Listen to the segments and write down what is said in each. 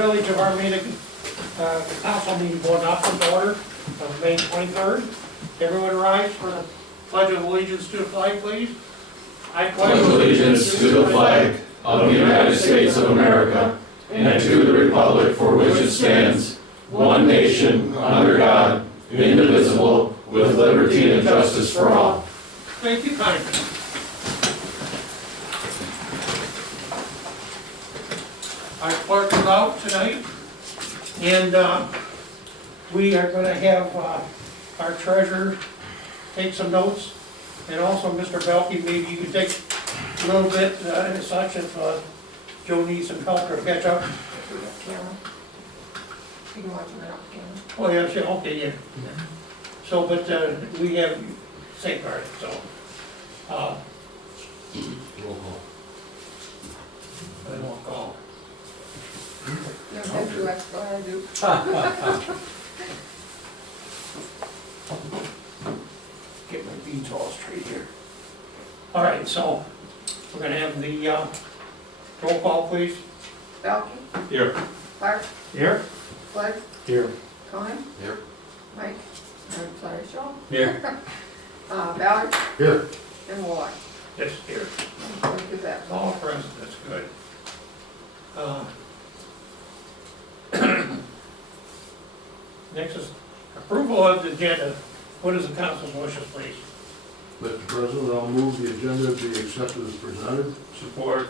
Village of Armada council meeting going up from order on May 23rd. Everyone rise for the Pledge of Allegiance to the flag, please. I pledge allegiance to the flag of the United States of America and to the republic for which it stands, one nation, under God, indivisible, with liberty and justice for all. Thank you kindly. Our clerk is out tonight, and we are going to have our treasurer take some notes, and also Mr. Belkey, maybe you can take a little bit and such if Joe needs some help or catch up. You can watch it off camera. Oh, yeah, sure, okay, yeah. So, but we have safeguarded, so. Roll call. I won't call. You don't have to, go ahead, do. Get my beads all straight here. All right, so we're gonna have the roll call, please. Belkey, Here. Clark, Here. Flex, Here. Cohen, Here. Mike, I'm sorry, Shaw, Here. Ballard, Here. and Ward. Yes, here. Look at that. All present, that's good. Next is approval of the agenda. What is the council's wishes, please? Mr. President, I'll move the agenda be accepted as presented. Support.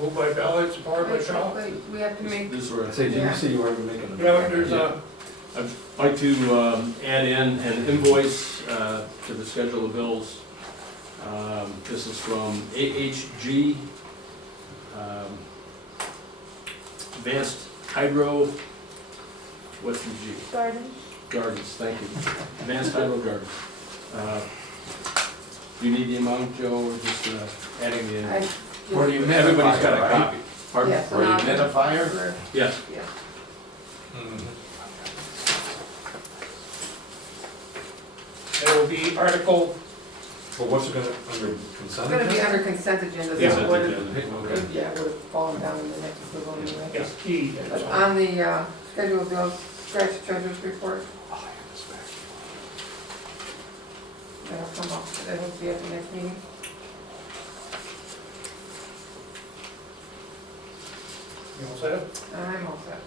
Moved by Ballard, supported by Shaw. Wait, we have to make, This is where I Say, did Yeah. you say you weren't even making a? Yeah, there's a, I'd like to add in an invoice to the schedule of bills. This is from AHG, Advanced Hydro, what's the G? Gardens, thank you. Advanced Hydro Gardens. Do you need the amount, Joe, or just adding the? I, For the Everybody's got a right? copy. Pardon? yes, For the humidifier? Yes. Yeah. it will be article, Well, what's it gonna, under It's consent? gonna be agenda? under consent agenda, Yeah, so it wouldn't, Okay. yeah, it would have fallen down in the next approval anyway. yes, key. But on the schedule of bills, scratch treasurer's report, Oh, yeah, that's back. that'll come up, that'll be at the next meeting. You all set? I'm all set.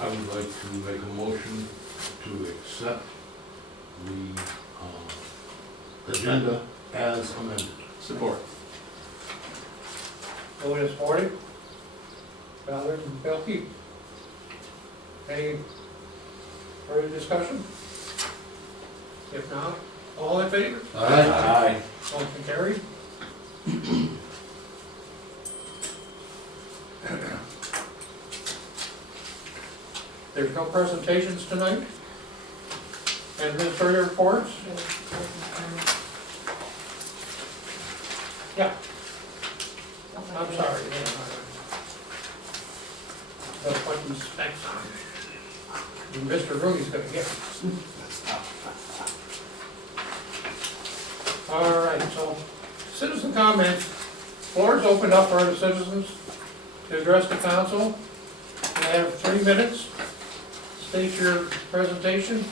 I would like to make a motion to accept the agenda as amended. Support. Moved and supported. Ballard and Belkey. Any further discussion? If not, all in favor? Aye. Motion carried. There's no presentations tonight? Administrative reports? Yeah, I'm sorry. They'll put these specs on. And Mr. Rooney's gonna get them. All right, so citizen comments. Floor is opened up for the citizens to address the council. You have 3 minutes. State your presentation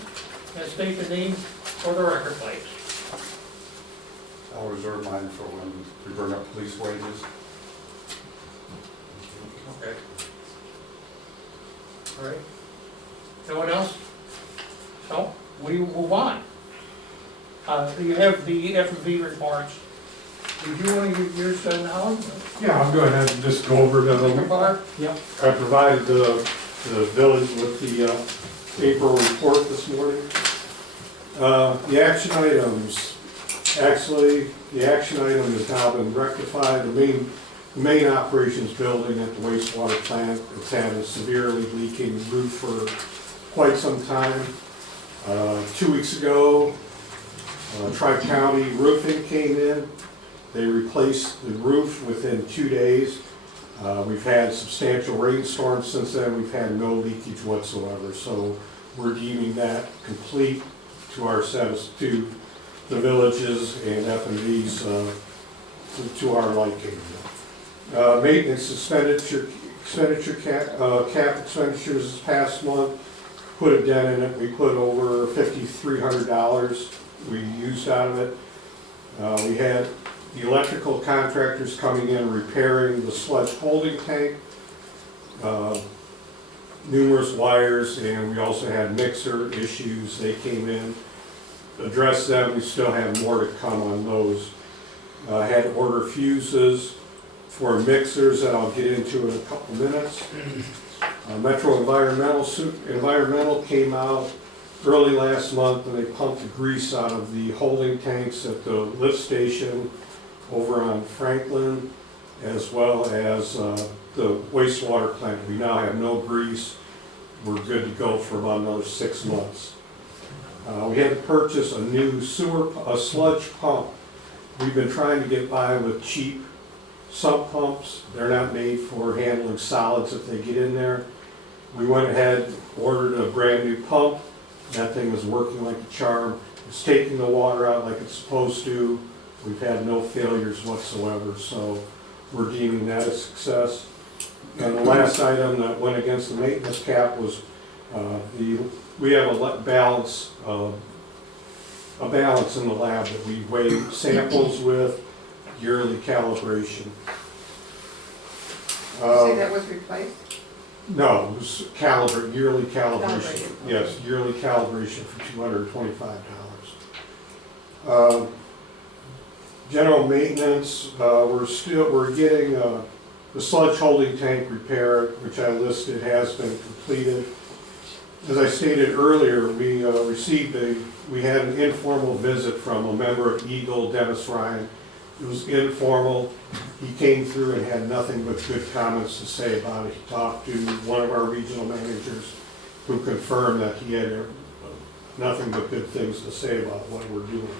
and state the name for the record, please. I'll reserve mine for when we bring up police wages. Okay. All right. No one else? So, we will move on. You have the F&B reports. Did you want to give yours now? Yeah, I'll go ahead and just go over Mr. the, Barr? I provided the village with the April report this morning. The action items, actually, the action item has now been rectified. The main operations building at the wastewater plant, it's had a severely leaking roof for quite some time. 2 weeks ago, Tri-County Roofing came in. They replaced the roof within 2 days. We've had substantial rainstorms since then. We've had no leakage whatsoever. So we're deeming that complete to our to the villages and F&Vs to our liking. Maintenance expenditure cap expenditures this past month, put a dent in it. We put over $5,300 we used out of it. We had the electrical contractors coming in repairing the sludge holding tank, numerous wires, and we also had mixer issues. They came in, addressed them. We still have more to come on those. Had to order fuses for mixers that I'll get into in a couple minutes. Metro Environmental came out early last month and they pumped the grease out of the holding tanks at the lift station over on Franklin, as well as the wastewater plant. We now have no grease. We're good to go for about another 6 months. We had to purchase a new sludge pump. We've been trying to get by with cheap sump pumps. They're not made for handling solids if they get in there. We went ahead, ordered a brand new pump. That thing is working like a charm. It's taking the water out like it's supposed to. We've had no failures whatsoever, so we're deeming that a success. And the last item that went against the maintenance cap was we have a balance in the lab that we weigh samples with, yearly calibration. You say that was replaced? No, it was yearly calibration. Calibrated, okay. Yes, yearly calibration for $225. General maintenance, we're getting the sludge holding tank repair, which I listed, has been completed. As I stated earlier, we had an informal visit from a member of Eagle, Dennis Ryan. It was informal. He came through and had nothing but good comments to say about it. He talked to one of our regional managers who confirmed that he had nothing but good things to say about what we're doing.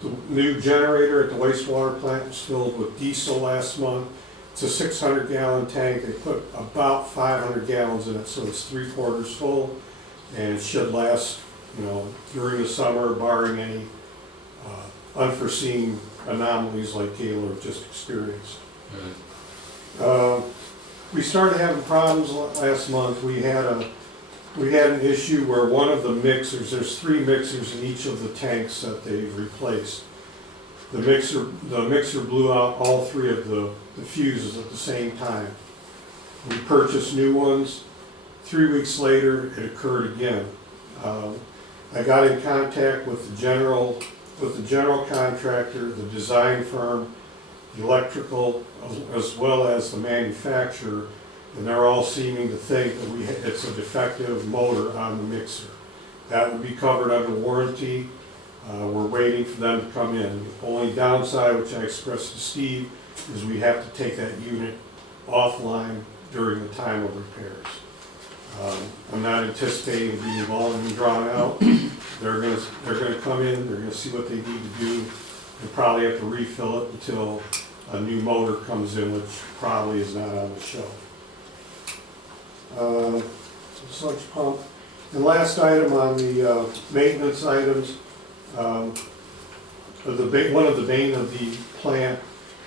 The new generator at the wastewater plant was filled with diesel last month. It's a 600-gallon tank. They put about 500 gallons in it, so it's 3/4 full, and it should last, during the summer, barring any unforeseen anomalies like Gaylor just experienced. We started having problems last month. We had an issue where one of the mixers, there's 3 mixers in each of the tanks that they've replaced. The mixer blew out all 3 of the fuses at the same time. We purchased new ones. 3 weeks later, it occurred again. I got in contact with the general contractor, the design firm, the electrical, as well as the manufacturer, and they're all seeming to think that it's a defective motor on the mixer. That would be covered under warranty. We're waiting for them to come in. The only downside, which I expressed to Steve, is we have to take that unit offline during the time of repairs. I'm not anticipating it being long and drawn out. They're gonna come in, they're gonna see what they need to do, and probably have to refill it until a new motor comes in, which probably is not on the shelf. Sludge pump. And last item on the maintenance items, one of the bane of the plant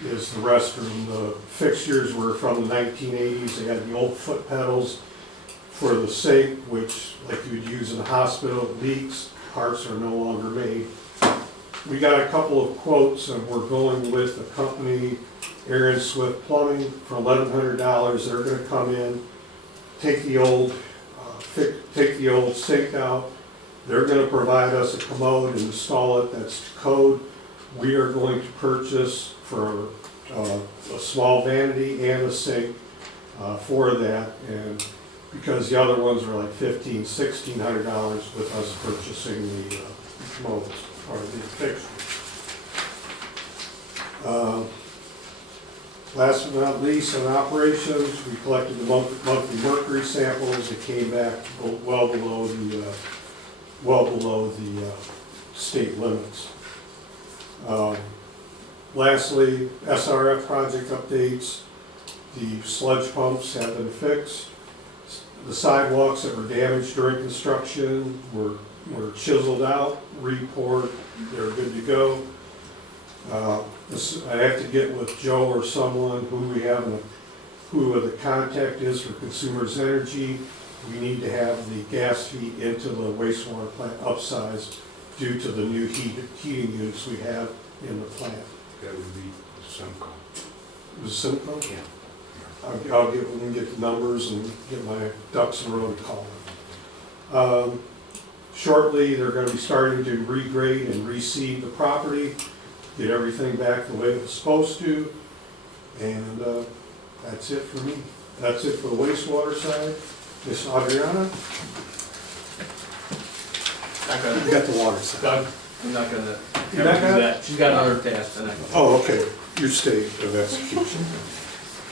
is the restroom. The fixtures were from the 1980s. They had the old foot pedals for the sink, which, like you would use in the hospital, it leaks. Parts are no longer made. We got a couple of quotes, and we're going with the company Aaron Swift Plumbing for $1,100. They're going to come in, take the old sink out. They're going to provide us a commode and install it. That's code. We are going to purchase for a small vanity and a sink for that, and because the other ones are like $1,500, $1,600 with us purchasing the commodes or the fixtures. Last but not least, on operations, we collected the monthly mercury samples. It came back well below the state limits. Lastly, Srf Project Updates. The sludge pumps have been fixed. The sidewalks that were damaged during construction were were chiseled out, report, they're good to go. I have to get with Joe or someone who the contact is for Consumers Energy. We need to have the gas feed into the wastewater plant upsized due to the new heating units we have in the plant. That would be Simco. It was simple. Yeah. I'll get the numbers and get my ducks in a row to call them. Shortly, they're gonna be starting to regrade and reseed the property, get everything back the way it was supposed to, and that's it for me. That's it for the wastewater side. Miss Adriana? Not gonna, You got the water side. Doug, I'm not gonna You're have not her do gonna? that. She's got another task tonight. Oh, okay, your state of execution.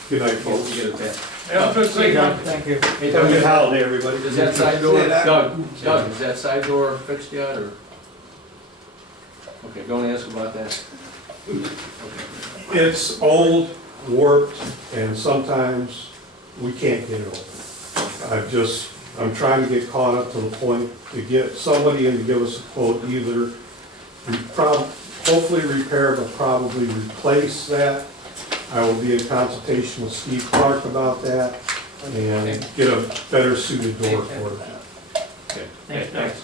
Good night, folks. You get a task. Yeah, I was gonna say, Thank you. Hey, Doug, holiday, everybody. is that side door, Yeah, that- Doug, is that side door fixed yet, or? Okay, don't ask about that. It's old, warped, and sometimes we can't get it open. I'm trying to get caught up to the point to get somebody in to give us a quote, either hopefully repair, but probably replace that. I will be in consultation with Steve Clark about that and get a better suited door for that. Okay, Thanks, thanks.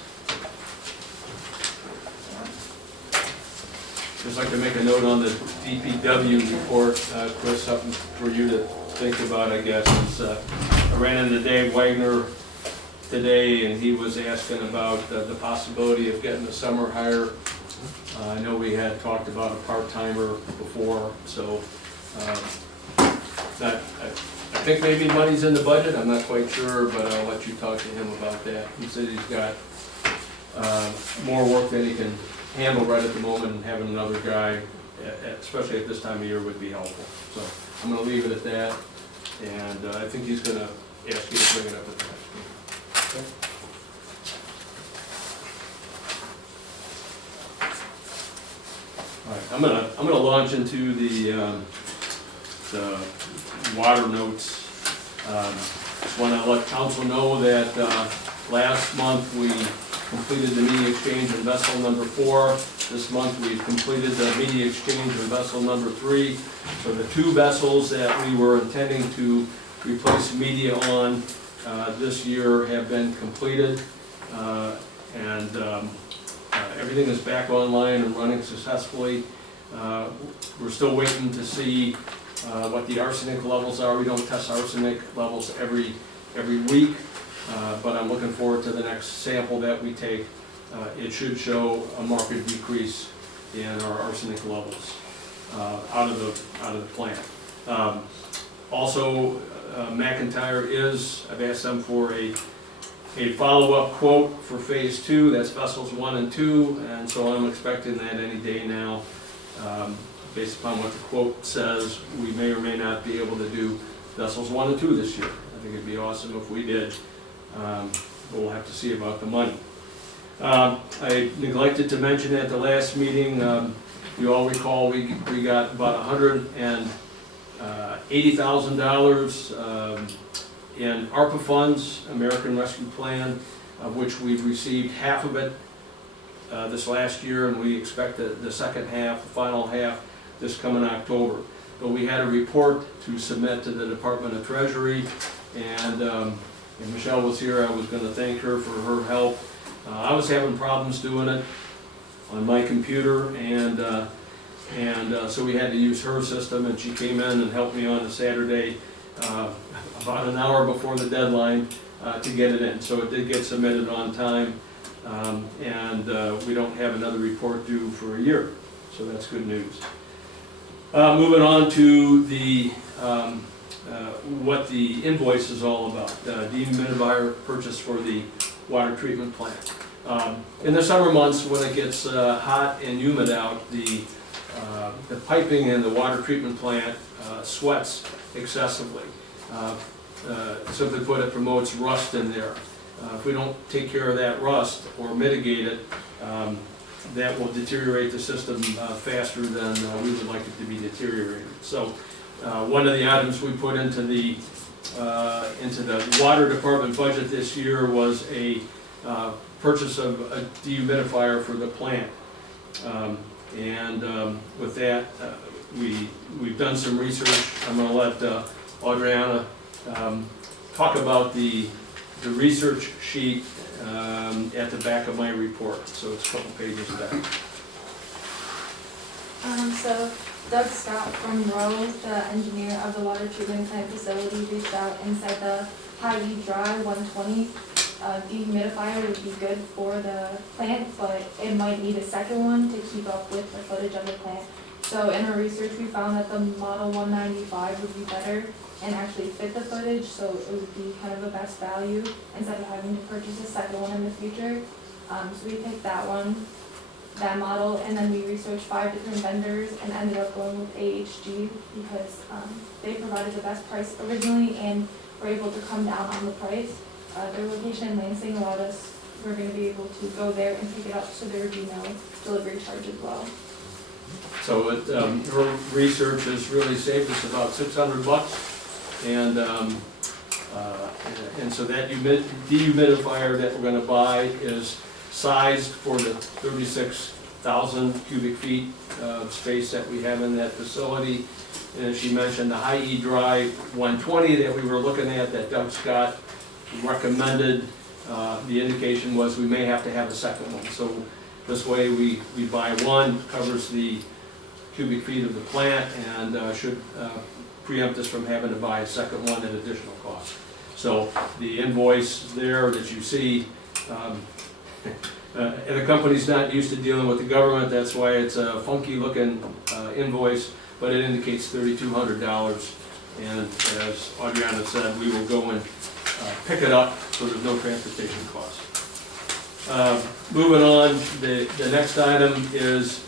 Just like to make a note on the DPW report, Chris, something for you to think about, I guess, is, I ran into Dave Wagner today, and he was asking about the possibility of getting a summer hire. I know we had talked about a part-timer before, so, I think maybe money's in the budget, I'm not quite sure, but I'll let you talk to him about that. He said he's got, more work than he can handle right at the moment, and having another guy, especially at this time of year, would be helpful. So I'm gonna leave it at that, and I think he's gonna ask you to bring it up at the next meeting. All right, I'm gonna launch into the water notes. Just wanna let council know that, last month we completed the media exchange in vessel number 4. This month we've completed the media exchange in vessel number 3. So the 2 vessels that we were intending to replace media on this year have been completed. And everything is back online and running successfully. We're still waiting to see what the arsenic levels are. We don't test arsenic levels every week. But I'm looking forward to the next sample that we take. It should show a marked decrease in our arsenic levels out of the plant. Also, McIntyre I've asked them for a follow-up quote for phase 2. That's vessels 1 and 2, and so I'm expecting that any day now. Based upon what the quote says, we may or may not be able to do vessels 1 and 2 this year. I think it'd be awesome if we did. But we'll have to see about the money. I neglected to mention at the last meeting, you all recall we got about $180,000 in ARPA funds, American Rescue Plan, of which we've received half of it this last year, and we expect the second half, the final half, this coming October. But we had a report to submit to the Department of Treasury, and Michelle was here. I was going to thank her for her help. I was having problems doing it on my computer, and so we had to use her system, and she came in and helped me on a Saturday, about an hour before the deadline, to get it in. So it did get submitted on time, and we don't have another report due for a year, so that's good news. Moving on to the what the invoice is all about. Dehumidifier purchase for the water treatment plant. In the summer months, when it gets hot and humid out, the piping in the water treatment plant sweats excessively. Simply put, it promotes rust in there. If we don't take care of that rust or mitigate it, that will deteriorate the system faster than we would like it to be deteriorated. So one of the items we put into the water department budget this year was a purchase of a dehumidifier for the plant. With that, we've done some research. I'm gonna let Adriana talk about the research sheet at the back of my report, so it's a couple pages back. So Doug Scott from Rose, the engineer of the water treatment plant facility, reached out and said the high E dry 120 dehumidifier would be good for the plant, but it might need a second one to keep up with the footage of the plant. So in our research, we found that the Model 195 would be better and actually fit the footage, so it would be kind of a best value instead of having to purchase a second one in the future. So we picked that model, and then we researched 5 different vendors and ended up going with AHG because they provided the best price originally and were able to come down on the price. Their location in Lansing allowed us, we're going to be able to go there and pick it up, so there would be no delivery charge as well. So her research has really saved us about $600, and so that dehumidifier that we're going to buy is sized for the 36,000 cubic feet of space that we have in that facility. And as she mentioned, the high E dry 120 that we were looking at, that Doug Scott recommended, the indication was we may have to have a second one. So this way we buy one, covers the cubic feet of the plant, and should preempt us from having to buy a second one at additional cost. So the invoice there that you see, and the company's not used to dealing with the government, that's why it's a funky looking invoice, but it indicates $3,200. And as Adriana said, we will go and pick it up, so there's no transportation cost. Moving on, the next item is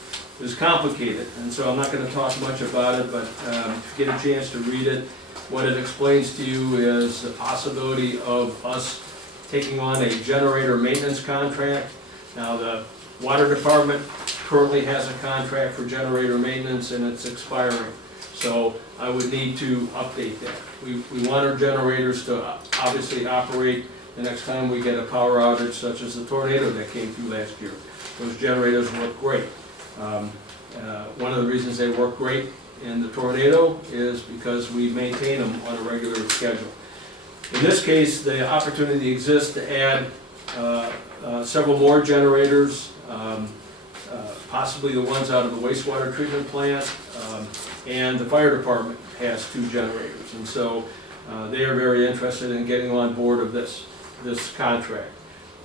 complicated, and so I'm not going to talk much about it, but if you get a chance to read it, what it explains to you is the possibility of us taking on a generator maintenance contract. Now, the water department currently has a contract for generator maintenance, and it's expiring. So I would need to update that. We want our generators to obviously operate the next time we get a power outage such as the tornado that came through last year. Those generators work great. One of the reasons they work great in the tornado is because we maintain them on a regular schedule. In this case, the opportunity exists to add several more generators, possibly the ones out of the wastewater treatment plant, and the fire department has 2 generators. And so they are very interested in getting on board of this contract.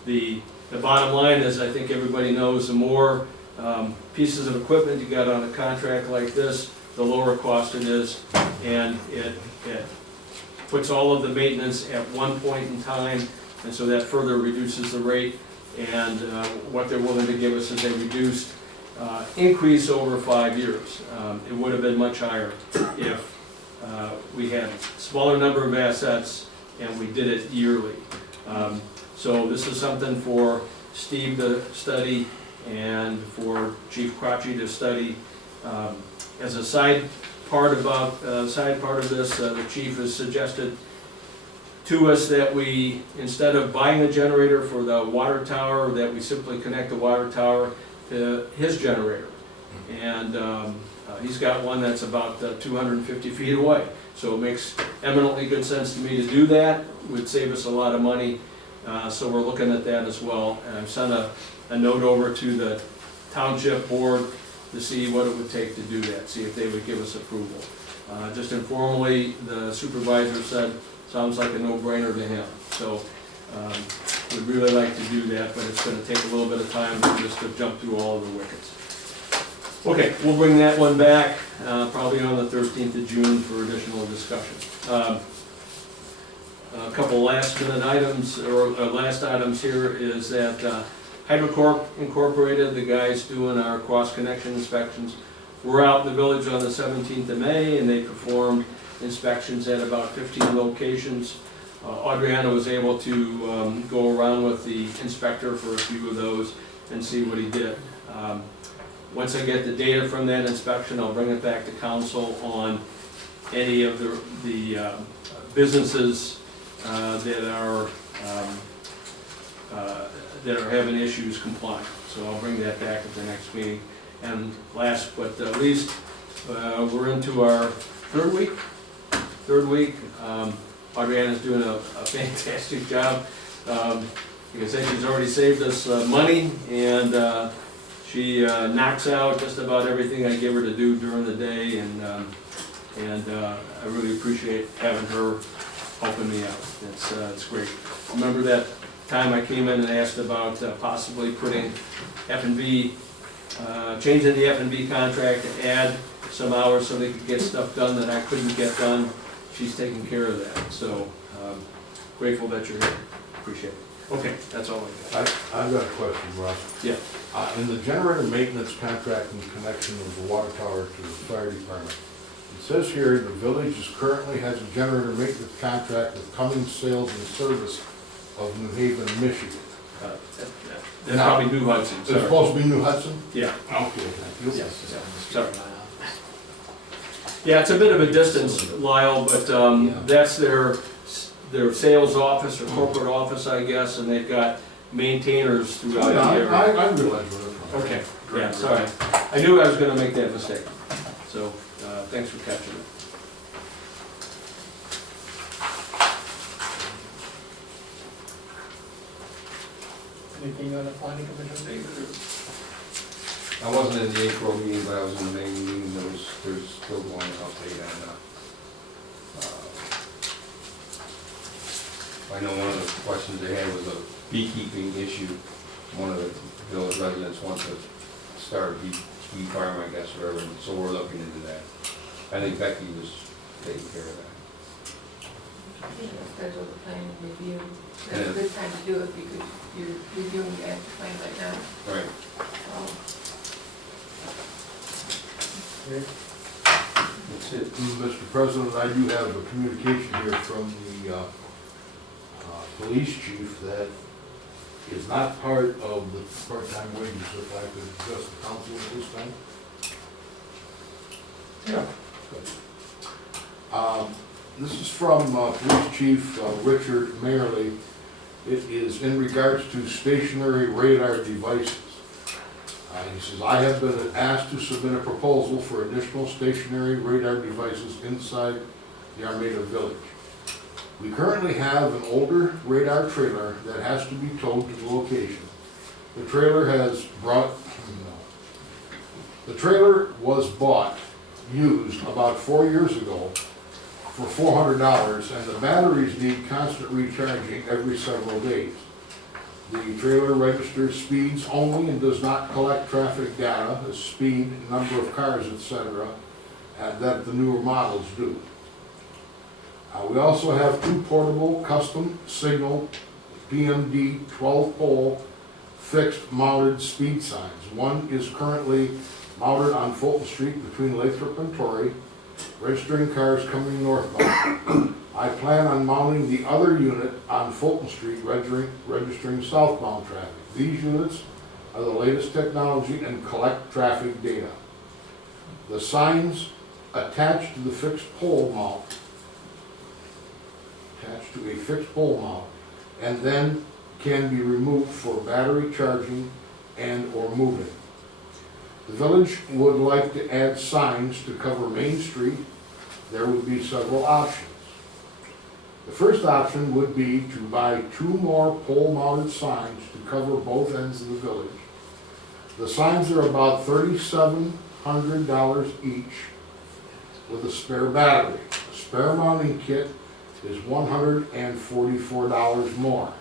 The bottom line is, I think everybody knows, the more pieces of equipment you got on a contract like this, the lower cost it is, and it puts all of the maintenance at one point in time, and so that further reduces the rate. And what they're willing to give us is a reduced increase over 5 years. It would have been much higher if we had a smaller number of assets and we did it yearly. So this is something for Steve to study and for Chief Crotchy to study. As a side part of this, the chief has suggested to us that we, instead of buying a generator for the water tower, that we simply connect the water tower to his generator. And he's got one that's about 250 feet away. So it makes eminently good sense to me to do that. It would save us a lot of money. So we're looking at that as well. And I've sent a note over to the township board to see what it would take to do that, see if they would give us approval. Just informally, the supervisor said, sounds like a no-brainer to him. So we'd really like to do that, but it's going to take a little bit of time just to jump through all of the wickets. Okay, we'll bring that one back probably on the 13th of June for additional discussion. A couple last minute items, or last items here, is that HydroCorp Incorporated, the guys doing our cross-connection inspections, were out in the village on the 17th of May, and they performed inspections at about 15 locations. Adriana was able to go around with the inspector for a few of those and see what he did. Once I get the data from that inspection, I'll bring it back to council on any of the businesses that are that are having issues complying. So I'll bring that back at the next meeting. And last but not least, we're into our third week. Adriana's doing a fantastic job. Like I said, she's already saved us money, and she knocks out just about everything I give her to do during the day, and I really appreciate having her helping me out. It's great. Remember that time I came in and asked about possibly putting F&B, changing the F&B contract to add some hours so they could get stuff done that I couldn't get done. She's taking care of that, so grateful that you're here. Appreciate it. Okay, that's all I got. I've got a question, Rob. Yeah. In the generator maintenance contract in connection of the water tower to the fire department, it says here the village currently has a generator maintenance contract with Cummins Sales and Service of New Haven, Michigan. That's probably New Hudson, It's sorry. supposed to be New Hudson? Yeah. Okay, thank you. Yes, sorry. Yeah, it's a bit of a distance, Lyle, but that's their sales office or corporate office, I guess, and they've got maintainers throughout the area. I realize where they're from. Okay, yeah, sorry. I knew I was gonna make that mistake, so, thanks for catching it. Anything on the planning commission, David? I wasn't in the April meeting, but I was in the May meeting. There's still going an update on, I know one of the questions they had was a beekeeping issue. One of the village residents wants to start a bee farm, I guess, or whatever, so we're looking into that. I think Becky was taking care of that. Schedule the plan review. That's a good time to do it because you're reviewing the actual plan right now. Right. That's it. Mr. President, I do have a communication here from the police chief that is not part of the part-time wages, if I could address the council at this time. Yeah. This is from Police Chief Richard Mayerly. It is in regards to stationary radar devices. He says, I have been asked to submit a proposal for additional stationary radar devices inside the Armada village. We currently have an older radar trailer that has to be towed to the location. The trailer was bought, used about 4 years ago for $400, and the batteries need constant recharging every several days. The trailer registers speeds only and does not collect traffic data, the speed, number of cars, etc., that the newer models do. We also have 2 portable custom signal PMD 12-pole fixed mounted speed signs. One is currently mounted on Fulton Street between Lathrop and Torrey, registering cars coming northbound. I plan on mounting the other unit on Fulton Street, registering southbound traffic. These units are the latest technology and collect traffic data. The signs attached to the fixed pole mount, and then can be removed for battery charging and or moving. The village would like to add signs to cover Main Street. There would be several options. The first option would be to buy 2 more pole-mounted signs to cover both ends of the village. The signs are about $3,700 each with a spare battery. A spare mounting kit is $144 more.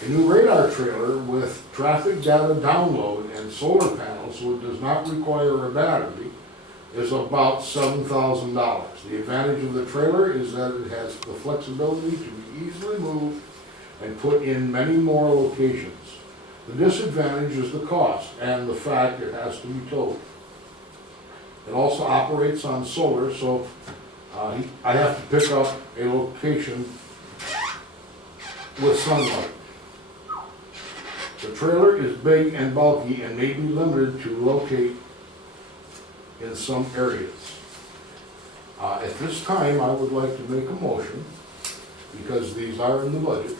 A new radar trailer with traffic data download and solar panels, which does not require a battery, is about $7,000. The advantage of the trailer is that it has the flexibility to be easily moved and put in many more locations. The disadvantage is the cost and the fact it has to be towed. It also operates on solar, so I have to pick up a location with sunlight. The trailer is big and bulky and may be limited to locate in some areas. At this time, I would like to make a motion, because these are in the budget,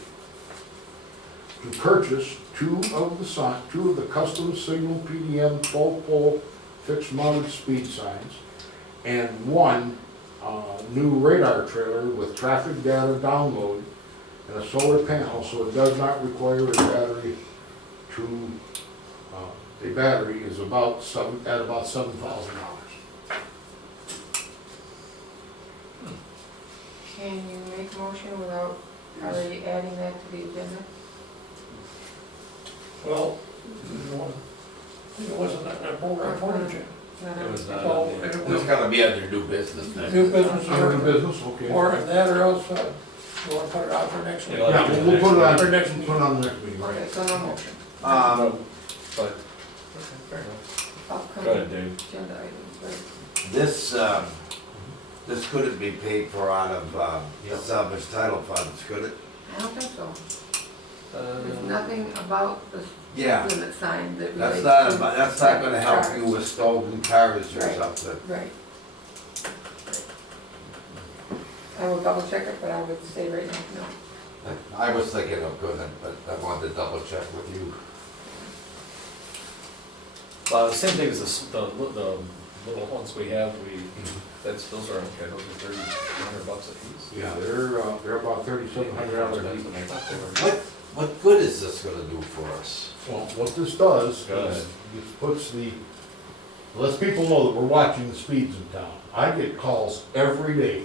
to purchase two of the custom signal PDM 12-pole fixed mounted speed signs and one new radar trailer with traffic data download and a solar panel, so it does not require a battery to, the battery is about $7,000. Can you make a motion without already adding that to the agenda? Well, it wasn't a board agenda. It was So it It's was gotta be under new business then. new business. Under the business, okay. Or that or else, you wanna put it out for next week? Yeah, we'll put it on, For next we'll meeting. put it on the next meeting, right? Okay, so no motion. But Upcoming agenda items, right? This couldn't be paid for out of, salvage title funds, could it? I don't think so. There's nothing about the Yeah, limit sign that that's relates to. that's not gonna help you cars. with stolen cars or Right. something. Right. I will double check it, but I would say right now, no. I was thinking of good, but I wanted to double check with you. Same thing as the little ones we have, those are okay, those are $300 a piece. Yeah, they're about $3,700 each. What good is this gonna do for us? Well, what this does Good. is, this puts lets people know that we're watching the speeds in town. I get calls every day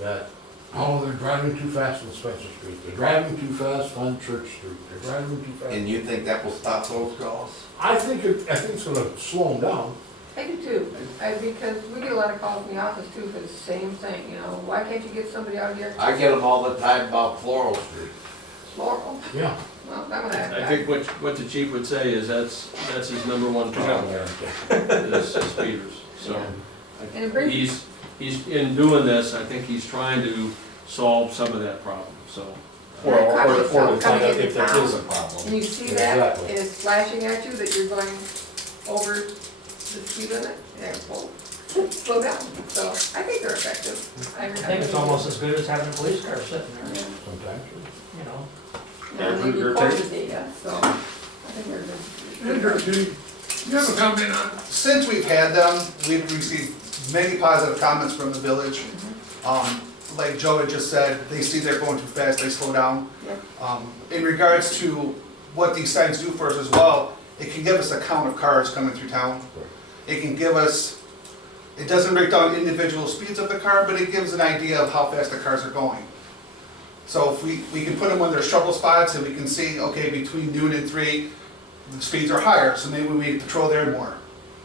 that, oh, they're driving too fast on Spencer Street, they're driving too fast on Church Street, they're driving too fast. And you think that will stop those calls? I think it's gonna slow them down. I do too, because we get a lot of calls in the office too for the same thing, you know, why can't you get somebody out here? I get them all the time about Floral Street. Floral, Yeah. well, that one I. I think what the chief would say is that's his number one problem there, is speeders. So And it brings, he's in doing this, I think he's trying to solve some of that problem, so. Or to find out if there is a problem. and you see that, Exactly. and it's flashing at you that you're going over the speed limit, and well, slow down, so I think they're effective. I think it's almost as good as having a police car sitting there, Yeah. Sometimes. you know? And they Your record take? the data, so I think they're good. Andrew, do you have a comment on? Since we've had them, we've received many positive comments from the village. Like Joe had just said, they see they're going too fast, they slow down. Yeah. In regards to what these signs do for us as well, it can give us a count of cars coming through town. It can give us, it doesn't break down individual speeds of the car, but it gives an idea of how fast the cars are going. So if we can put them when there's trouble spots and we can see, okay, between noon and 3, the speeds are higher, so maybe we need to patrol there more.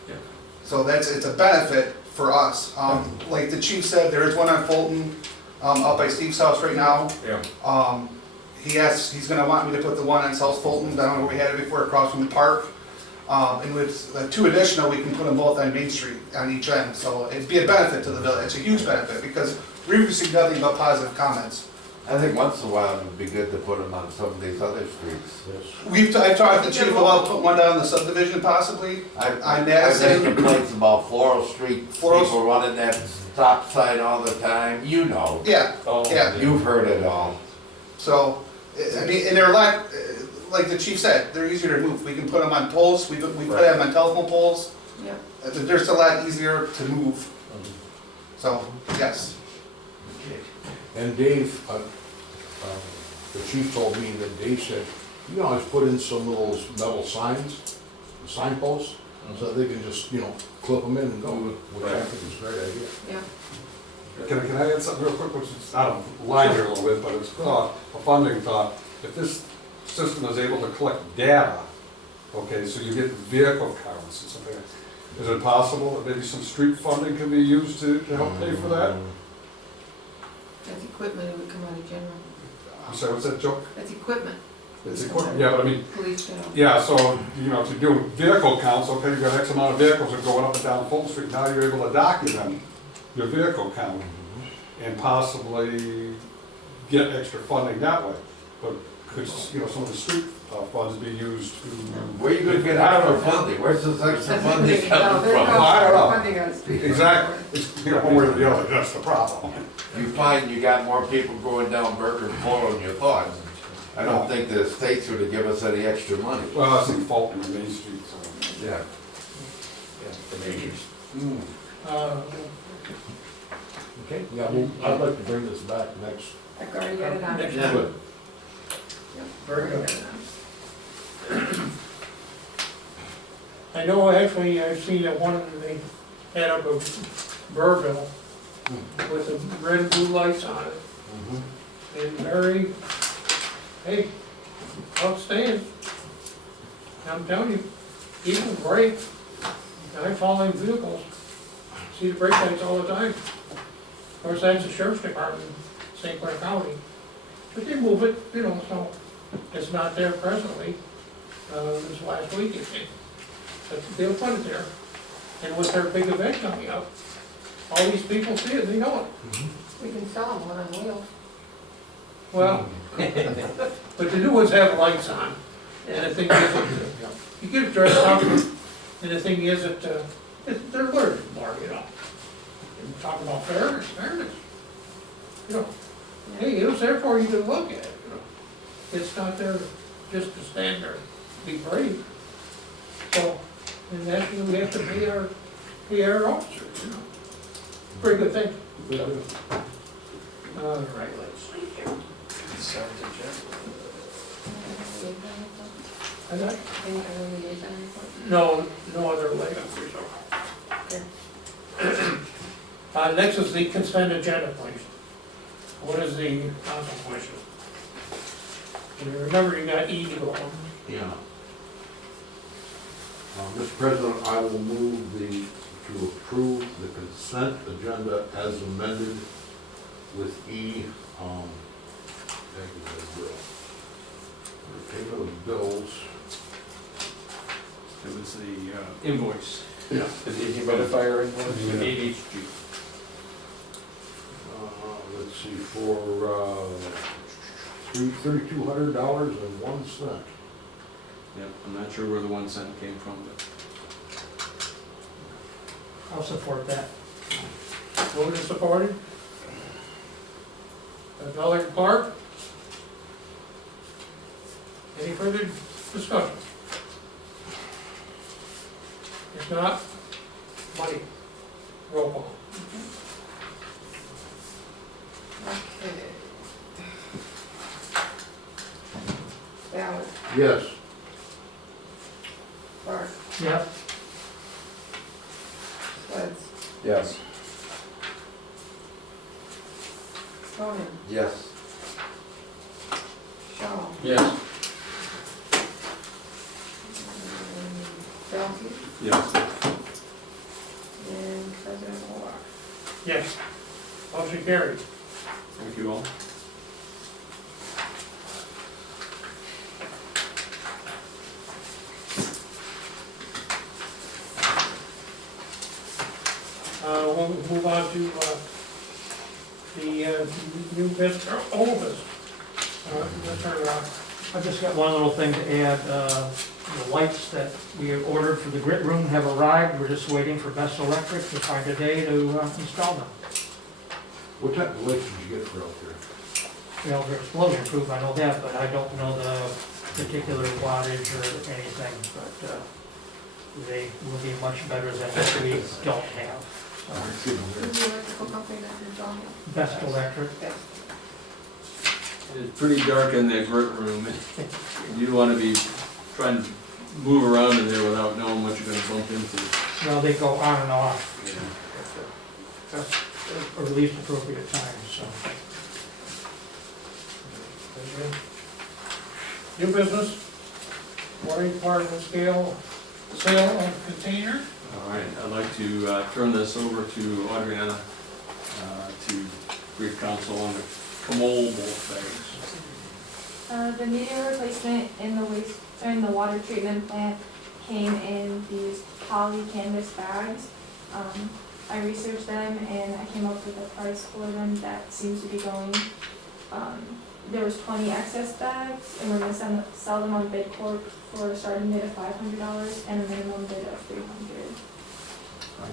Yeah. So it's a benefit for us. Like the chief said, there is one on Fulton, up by Steve's house right now. Yeah. He's gonna want me to put the one on South Fulton, down where we had it before, across from the park. And with the 2 additional, we can put them both on Main Street, on each end, so it'd be a benefit to the village, it's a huge benefit, because we've received nothing but positive comments. I think once in a while it would be good to put them on some of these other streets. I've talked to the chief about putting one down the subdivision possibly. I've On had Madison, complaints about Floral Street, Floral- people running that stop sign all the time, you know. yeah, yeah, You've heard it all. so, I mean, and they're a lot, like the chief said, they're easier to move, we can put them on poles, we put them on telephone poles. Yeah. They're just a lot easier to move, so, yes. And Dave, the chief told me that Dave said, you can always put in some of those metal signs, signposts, so that they can just, clip them in and go, which I think is a great idea. Yeah. Can I add something real quick, which is out of line here a little bit, but it's a funding thought. If this system is able to collect data, okay, so you get vehicle counts and something, is it possible that maybe some street funding can be used to help pay for that? That's equipment, it would come out of general. I'm sorry, what's that, Joe? That's equipment, It's equipment, yeah, but I mean, police, yeah, so, if you're doing vehicle counts, okay, you've got X amount of vehicles that are going up and down Fulton Street, now you're able to document your vehicle count and possibly get extra funding that way. But could, some of the street funds be used to? Where you gonna get extra funding? Where's this extra funding coming There's no from? I don't know. funding on the street. Exactly, it's, one way or the other, that's the problem. You find you got more people going down Burger Floor than you thought. I don't think the state's gonna give us any extra money. Well, that's in Fulton and Main Street, so. Yeah. Uh, Okay, yeah, well, I'd like to bring this back next. I've already got it on. Next Yep, Good. Very already good. got it on. I know actually, I've seen that one that they had up of Burville with the red and blue lights on it, Mhm. and very, hey, outstanding. I'm telling you, even brake, I follow in vehicles, see the brake lights all the time. Of course, that's the sheriff's department, St. Clair County, but they move it, you know, so it's not there presently, this last week, it came. But they'll put it there, and with their big event coming up, all these people see it, they know it. We can sell them one on wheels. Well, but the new ones have lights on, and the thing is, you get it dressed up, and the thing is that, they're learning more, you know. And talk about fairness, you know, hey, it was there for you to look at, you know. It's not there just to stand there, be brave. So, and that's, we have to pay our officers, you know. Pretty good thing. All right, let's see here. I got, Any other liaison reports? no other layup result. Next is the consent agenda, please. What is the council question? And remember, you got E to go on. Yeah. Mr. President, I will move to approve the consent agenda as amended with E, payment of bills. It was the invoice, Yeah. The dehumidifier invoice? the AHG. Let's see, for, $3,200.01. Yep, I'm not sure where the 1 cent came from, but I'll support that. Moved and supported. Another Clark? Any further discussion? If not, money. Roll call. Okay. Ballard, Yes. Clark, Yep. Sledge, Yes. Cronin, Yes. Shaw, Yes. Drowsy, yes. and President Moore. Yes. Motion carried. Thank you all. We'll move on to, the, new business, or old business. Mr. I just got one little thing to add. The lights that we have ordered for the grit room have arrived. We're just waiting for Best Electric to find a day to install them. What type of lights did you get for out there? Well, they're explosion proof, I know that, but I don't know the particular wattage or anything, but they will be much better than what we don't have. Who's the electrical company that you're talking about? Best Electric. Yes. It's pretty dark in that grit room, and you don't want to be trying to move around in there without knowing what you're gonna bump into. Well, they go on and off at least appropriate times, so. New business, water department scale, sale of container. All right, I'd like to turn this over to Adriana to brief council on the commodable things. The meter replacement in the water treatment plant came in these poly canvas bags. I researched them and I came up with a price for them that seems to be going, there was 20 excess bags and we're gonna sell them on bid corp for a starting bid of $500 and a minimum bid of $300.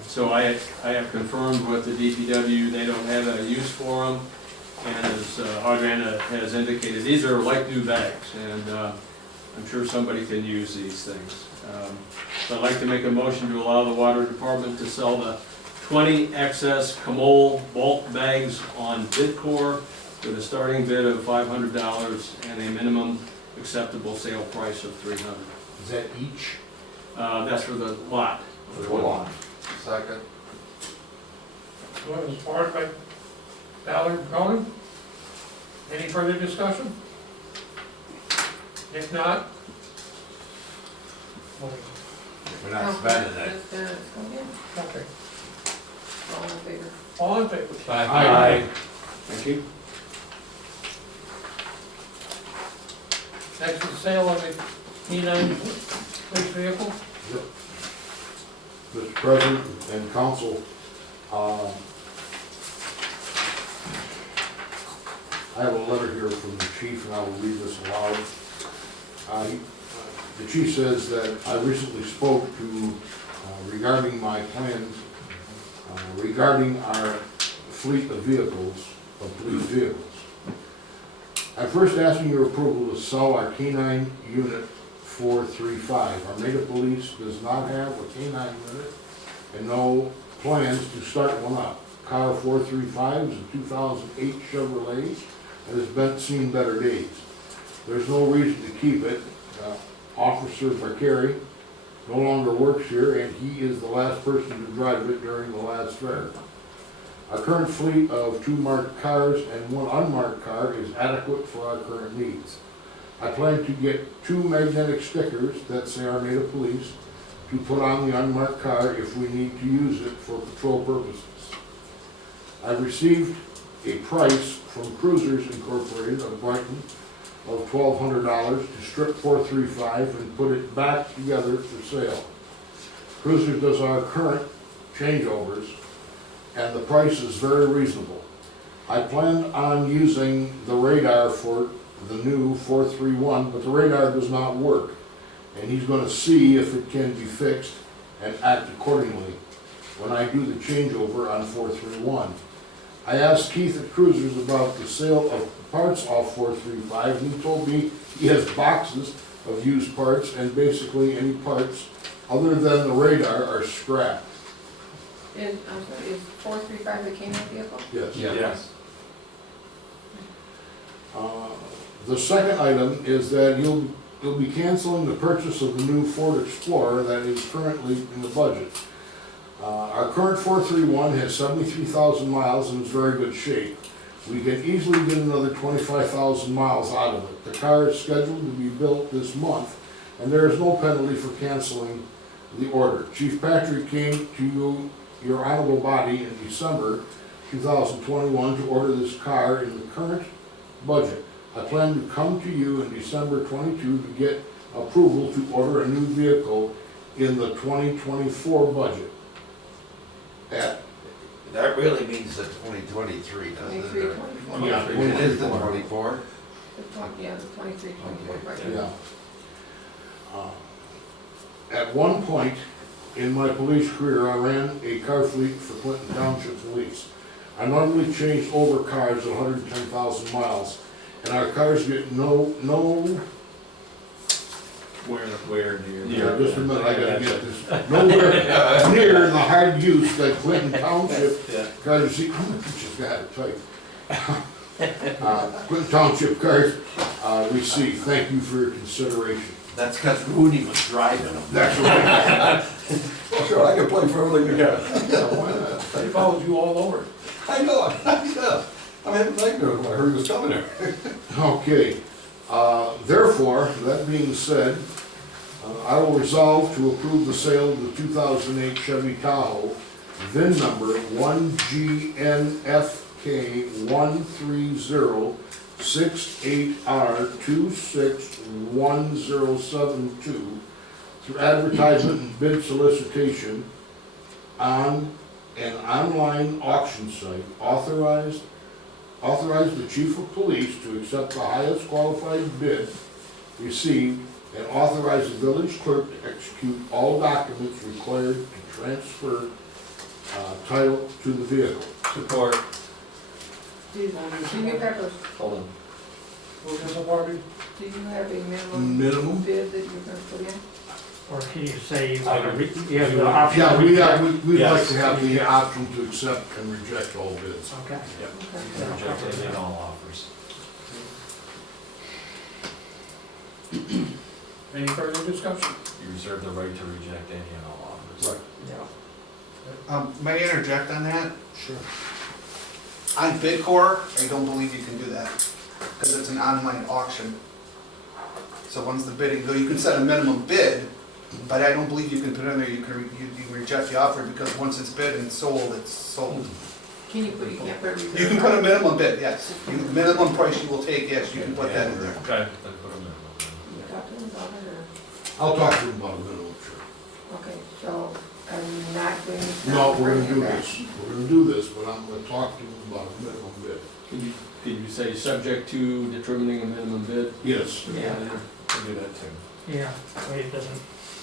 So I have confirmed with the DPW, they don't have a use for them. And as Audrina has indicated, these are like new bags, and I'm sure somebody can use these things. So I'd like to make a motion to allow the water department to sell the 20 excess Camol bulk bags on Bidcore with a starting bid of $500 and a minimum acceptable sale price of $300. Is that each? That's for the lot. For the lot. Second. Well, it's supported by Ballard and Cronin. Any further discussion? If not, We're not spending it. okay, All in favor? all in favor? Aye. Thank you. Next is the sale of the E9 police vehicle. Mr. President and council, I have a letter here from the chief, and I will read this aloud. The chief says that I recently spoke to, regarding my plans, regarding our fleet of vehicles, of police vehicles. I'm first asking your approval to sell our K-9 unit 435. Armada Police does not have a K-9 unit and no plans to start one up. Car 435 is a 2008 Chevrolet and has seen better days. There's no reason to keep it. Officer Barcari no longer works here, and he is the last person to drive it during the last fair. Our current fleet of 2 marked cars and 1 unmarked car is adequate for our current needs. I plan to get 2 magnetic stickers that say Armada Police to put on the unmarked car if we need to use it for patrol purposes. I've received a price from Cruisers Incorporated of Brighton of $1,200 to strip 435 and put it back together for sale. Cruisers does our current changeovers, and the price is very reasonable. I plan on using the radar for the new 431, but the radar does not work, and he's going to see if it can be fixed and act accordingly when I do the changeover on 431. I asked Keith at Cruisers about the sale of parts off 435, and he told me he has boxes of used parts, and basically any parts other than the radar are scrapped. I'm sorry, is 435 the K-9 vehicle? Yes. Yes. The second item is that you'll be canceling the purchase of the new Ford Explorer that is currently in the budget. Our current 431 has 73,000 miles and is in very good shape. We can easily get another 25,000 miles out of it. The car is scheduled to be built this month, and there is no penalty for canceling the order. Chief Patrick came to your honorable body in December 2021 to order this car in the current budget. I plan to come to you in December 22 to get approval to order a new vehicle in the 2024 budget. That really means the 2023, doesn't it? 23, 24. Yeah. It is the 24? Yeah, the 23, 24 budget. Yeah. At one point in my police career, I ran a car fleet for Clinton Township Police. I normally change over cars at 110,000 miles, and our cars get no. Where near? Yeah, just a minute, I gotta get this. Nowhere near the hard use that Clinton Township cars, you see, I'm just got it type. Clinton Township cars receive. Thank you for your consideration. That's because Rudy was driving them. That's right. Well, sure, I can play for everything you got. Yeah, why not? They followed you all over. I know, yeah. I mean, thank you, when I heard he was coming there. Okay, therefore, that being said, I will resolve to approve the sale of the 2008 Chevy Tahoe, VIN number 1GNFK13068R261072 through advertisement and bid solicitation on an online auction site. Authorize the chief of police to accept the highest qualified bid received and authorize the village clerk to execute all documents required to transfer title to the vehicle. Support. Jimmy Peppers, Hold on. Moved and supported. do you have a minimum Minimum? bid that you're gonna put in? Or can you say you I want to, do. you have the option? Yeah, to we'd reject? like to have the option to accept and reject all bids. Okay. Okay. Reject any and all offers. Any further discussion? You reserve the right to reject any and all offers. Right. Yeah. May I interject on that? Sure. On Bidcore, I don't believe you can do that, because it's an online auction. So once the bidding, though you can set a minimum bid, but I don't believe you can put in there, you can reject the offer, because once it's bid and sold, it's sold. Can you put, you can't put a reserve? You can put a minimum bid, yes. Minimum price you will take, yes, you can put that in there. Okay. Then put them in. You talk to him about it, I'll talk to them about a minimum, sure. or, okay, so are you not going to? No, we're gonna do this, we're gonna do this, but I'm gonna talk to them about a minimum bid. Could you say subject to determining a minimum bid? Yes. Yeah. We'll do that too. Yeah, way it doesn't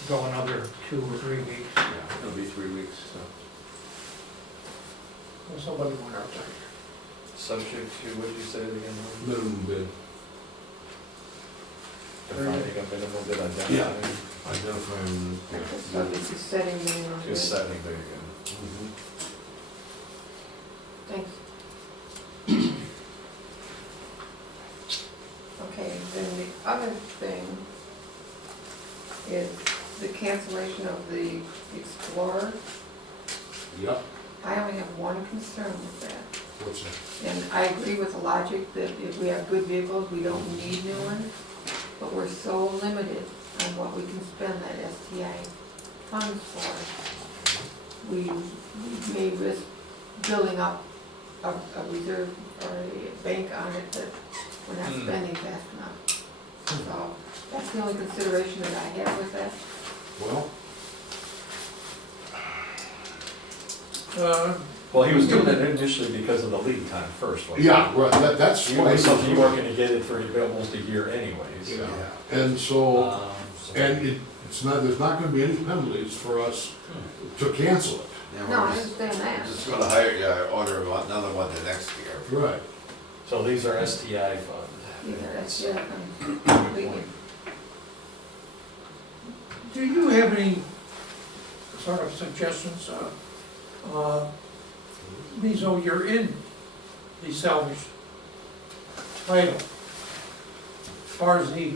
go another 2 or 3 weeks. Yeah, it'll be 3 weeks, so. Well, somebody went out there. Subject to, what did you say again? Minimum bid. Defining a minimum bid, identifying. Yeah. Identifying. So this is setting minimum bid. Just setting, there you go. Mhm. Thanks. Okay, then the other thing is the cancellation of the Explorer. Yep, I only have one concern with that. what's that? And I agree with the logic that if we have good vehicles, we don't need new ones. But we're so limited on what we can spend that STI funds for. We may risk building up a reserve or a bank on it that we're not spending fast enough. So that's the only consideration that I have with that. Well, Well, he was doing it initially because of the lead time first, wasn't he? yeah, right, that's You why. were something you weren't gonna get it for almost a year anyways. Yeah, and so, So- and it's not, there's not gonna be any penalties for us to cancel it. No, I understand that. Just gonna hire, order another one the next year. Right. So these are STI fund. Either that's it, I'm completely. Do you have any sort of suggestions? Mizo, you're in the salvage title. As far as the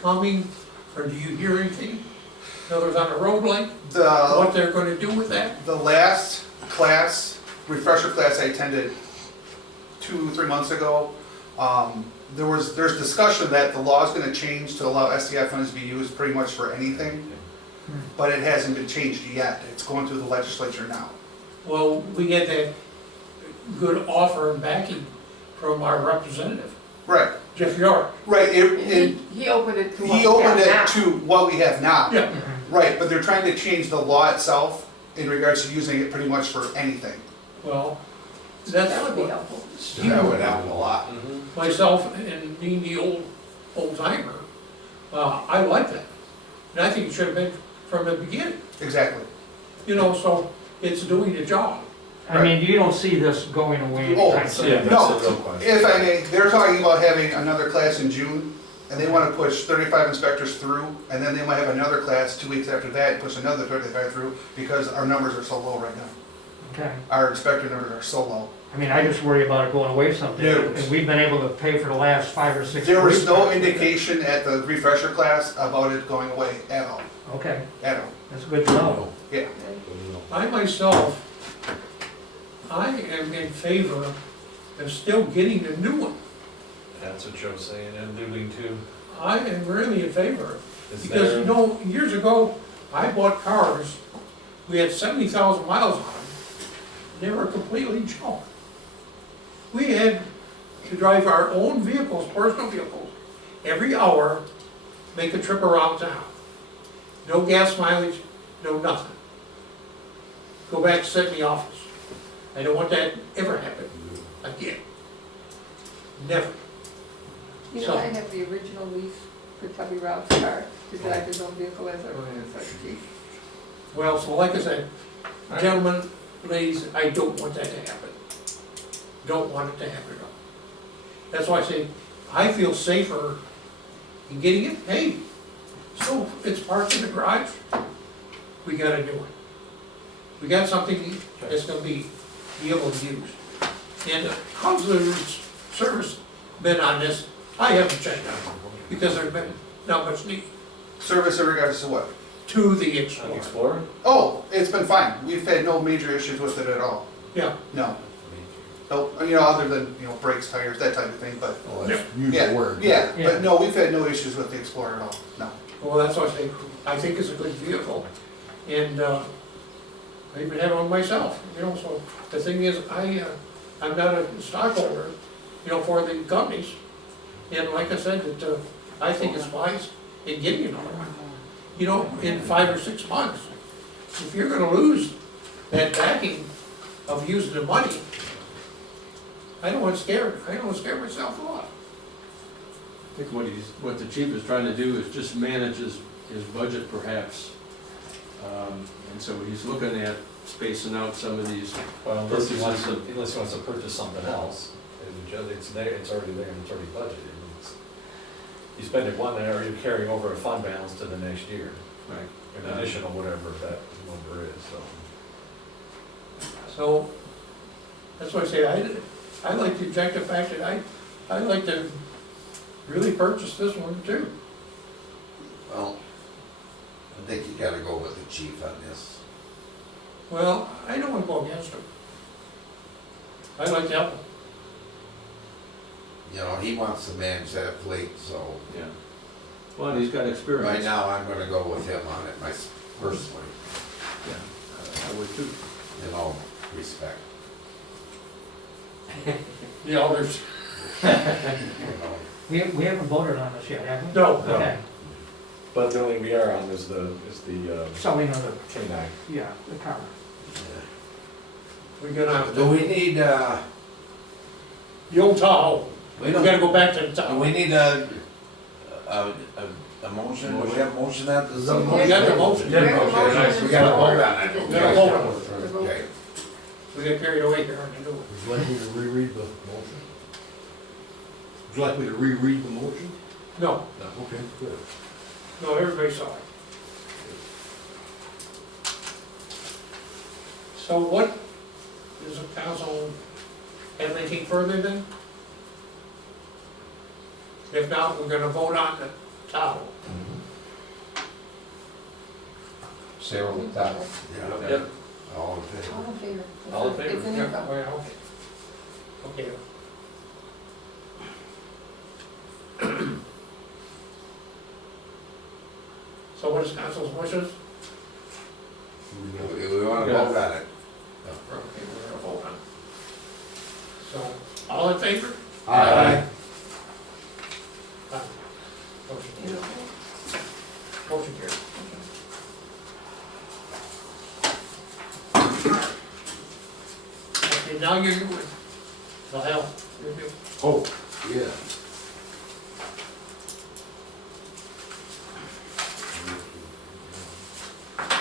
coming, or do you hear anything? In other words, on the road length, what they're gonna do with that? The last class, refresher class I attended 2-3 months ago, there's discussion that the law is gonna change to allow STI funds to be used pretty much for anything, but it hasn't been changed yet. It's going through the legislature now. Well, we get that good offer and backing from our representative, Right, Jeff York. right, He opened it to what he we opened have it now. to what we have now. Yeah, Right, but they're trying to change the law itself in regards to using it pretty much for anything. well, that's That would be what helpful. That would help a lot. myself and being the old timer, I like that. And I think it should have been from the beginning, Exactly. you know, so it's doing the job. I mean, you don't see this going away Oh, anytime So, soon. yeah, that's the real question. If I may, they're talking about having another class in June, and they want to push 35 inspectors through, and then they might have another class 2 weeks after that, and push another 35 through, because our numbers are so low right now. Okay. Our inspector numbers are so low. I mean, I just worry about it going away someday. Yeah. And we've been able to pay for the last 5 or 6 weeks. There was no indication at the refresher class about it going away at all, Okay, at all. that's good to know. Yeah. I myself, I am in favor of still getting a new one. That's what Joe's saying and alluding to. I am really in favor. Is Because, there- you know, years ago, I bought cars, we had 70,000 miles on them. They were completely junk. We had to drive our own vehicles, personal vehicles, every hour, make a trip around town. No gas mileage, no nothing. Go back, sit in the office. I don't want that ever happen again. Never. You know, So- I have the original lease for Tubby Ralph's car to drive his own vehicle as a chief. Well, so like I said, gentlemen, ladies, I don't want that to happen. don't want it to happen. That's why I say, I feel safer in getting it, hey, so it's parked in the garage, we gotta do it. We got something that's gonna be able to use. And how's the service been on this? I haven't checked on it, because there's been not much need Service in regards to what? to the Explorer. Explorer? Oh, it's been fine. We've had no major issues with it at all. Yeah, No. Nope, you know, other than, you know, brakes, tires, that type of thing, but, Well, that's usual wear. yeah, Yeah. but no, we've had no issues with the Explorer at all, no. well, that's why I think it's a good vehicle. And, I even have one myself, you know, so the thing is, I'm not a stockholder, you know, for the companies. And like I said, that, I think it's wise in getting another one. You know, in 5 or 6 months, if you're gonna lose that backing of using the money, I don't want to scare myself off. I think what the chief is trying to do is just manage his budget perhaps. And so he's looking at spacing out some of these Well, unless he wants purchases. to purchase something else, it's there, it's already there, and it's already budgeted. It's- You spend it one year, or you carry over a fund balance to the next year, Right. an additional whatever that number is, so. So, that's why I say, I like the objective fact that I like to really purchase this one too. Well, I think you gotta go with the chief on this. Well, I don't want to go against him. I like to help him. You know, he wants to manage that fleet, so Yeah. Well, he's got experience. right now I'm gonna go with him on it, personally, Yeah, I would too. in all respect. The elders. You know. We haven't voted on this yet, have we? No. Okay, But the only we are on is the selling of the, K-9. yeah, the car. We're gonna have Do to, we need, the old Tahoe, we gotta go back to the do Tahoe. we need a motion? Do we have a motion at the? We got the motion. Yeah, motion. Okay, we gotta vote on it. We gotta vote on it. Okay. We got carried away here on the new one. Would you like me to reread the motion? Would you like me to reread the motion? No, Okay, good. no, everybody saw it. So what, does the council have anything further then? If not, we're gonna vote on the Tahoe. Sarah with that. Yeah. Yep. All in favor? All in favor? All in favor? It's an Yeah, income. well, okay. Okay. So what is council's wishes? We wanna vote on it. Okay, we're gonna vote on it. So, all in favor? Aye. Aye. Motion You carried. know, Motion carried. Okay, now you're doing, the hell, you're doing. Oh, yeah.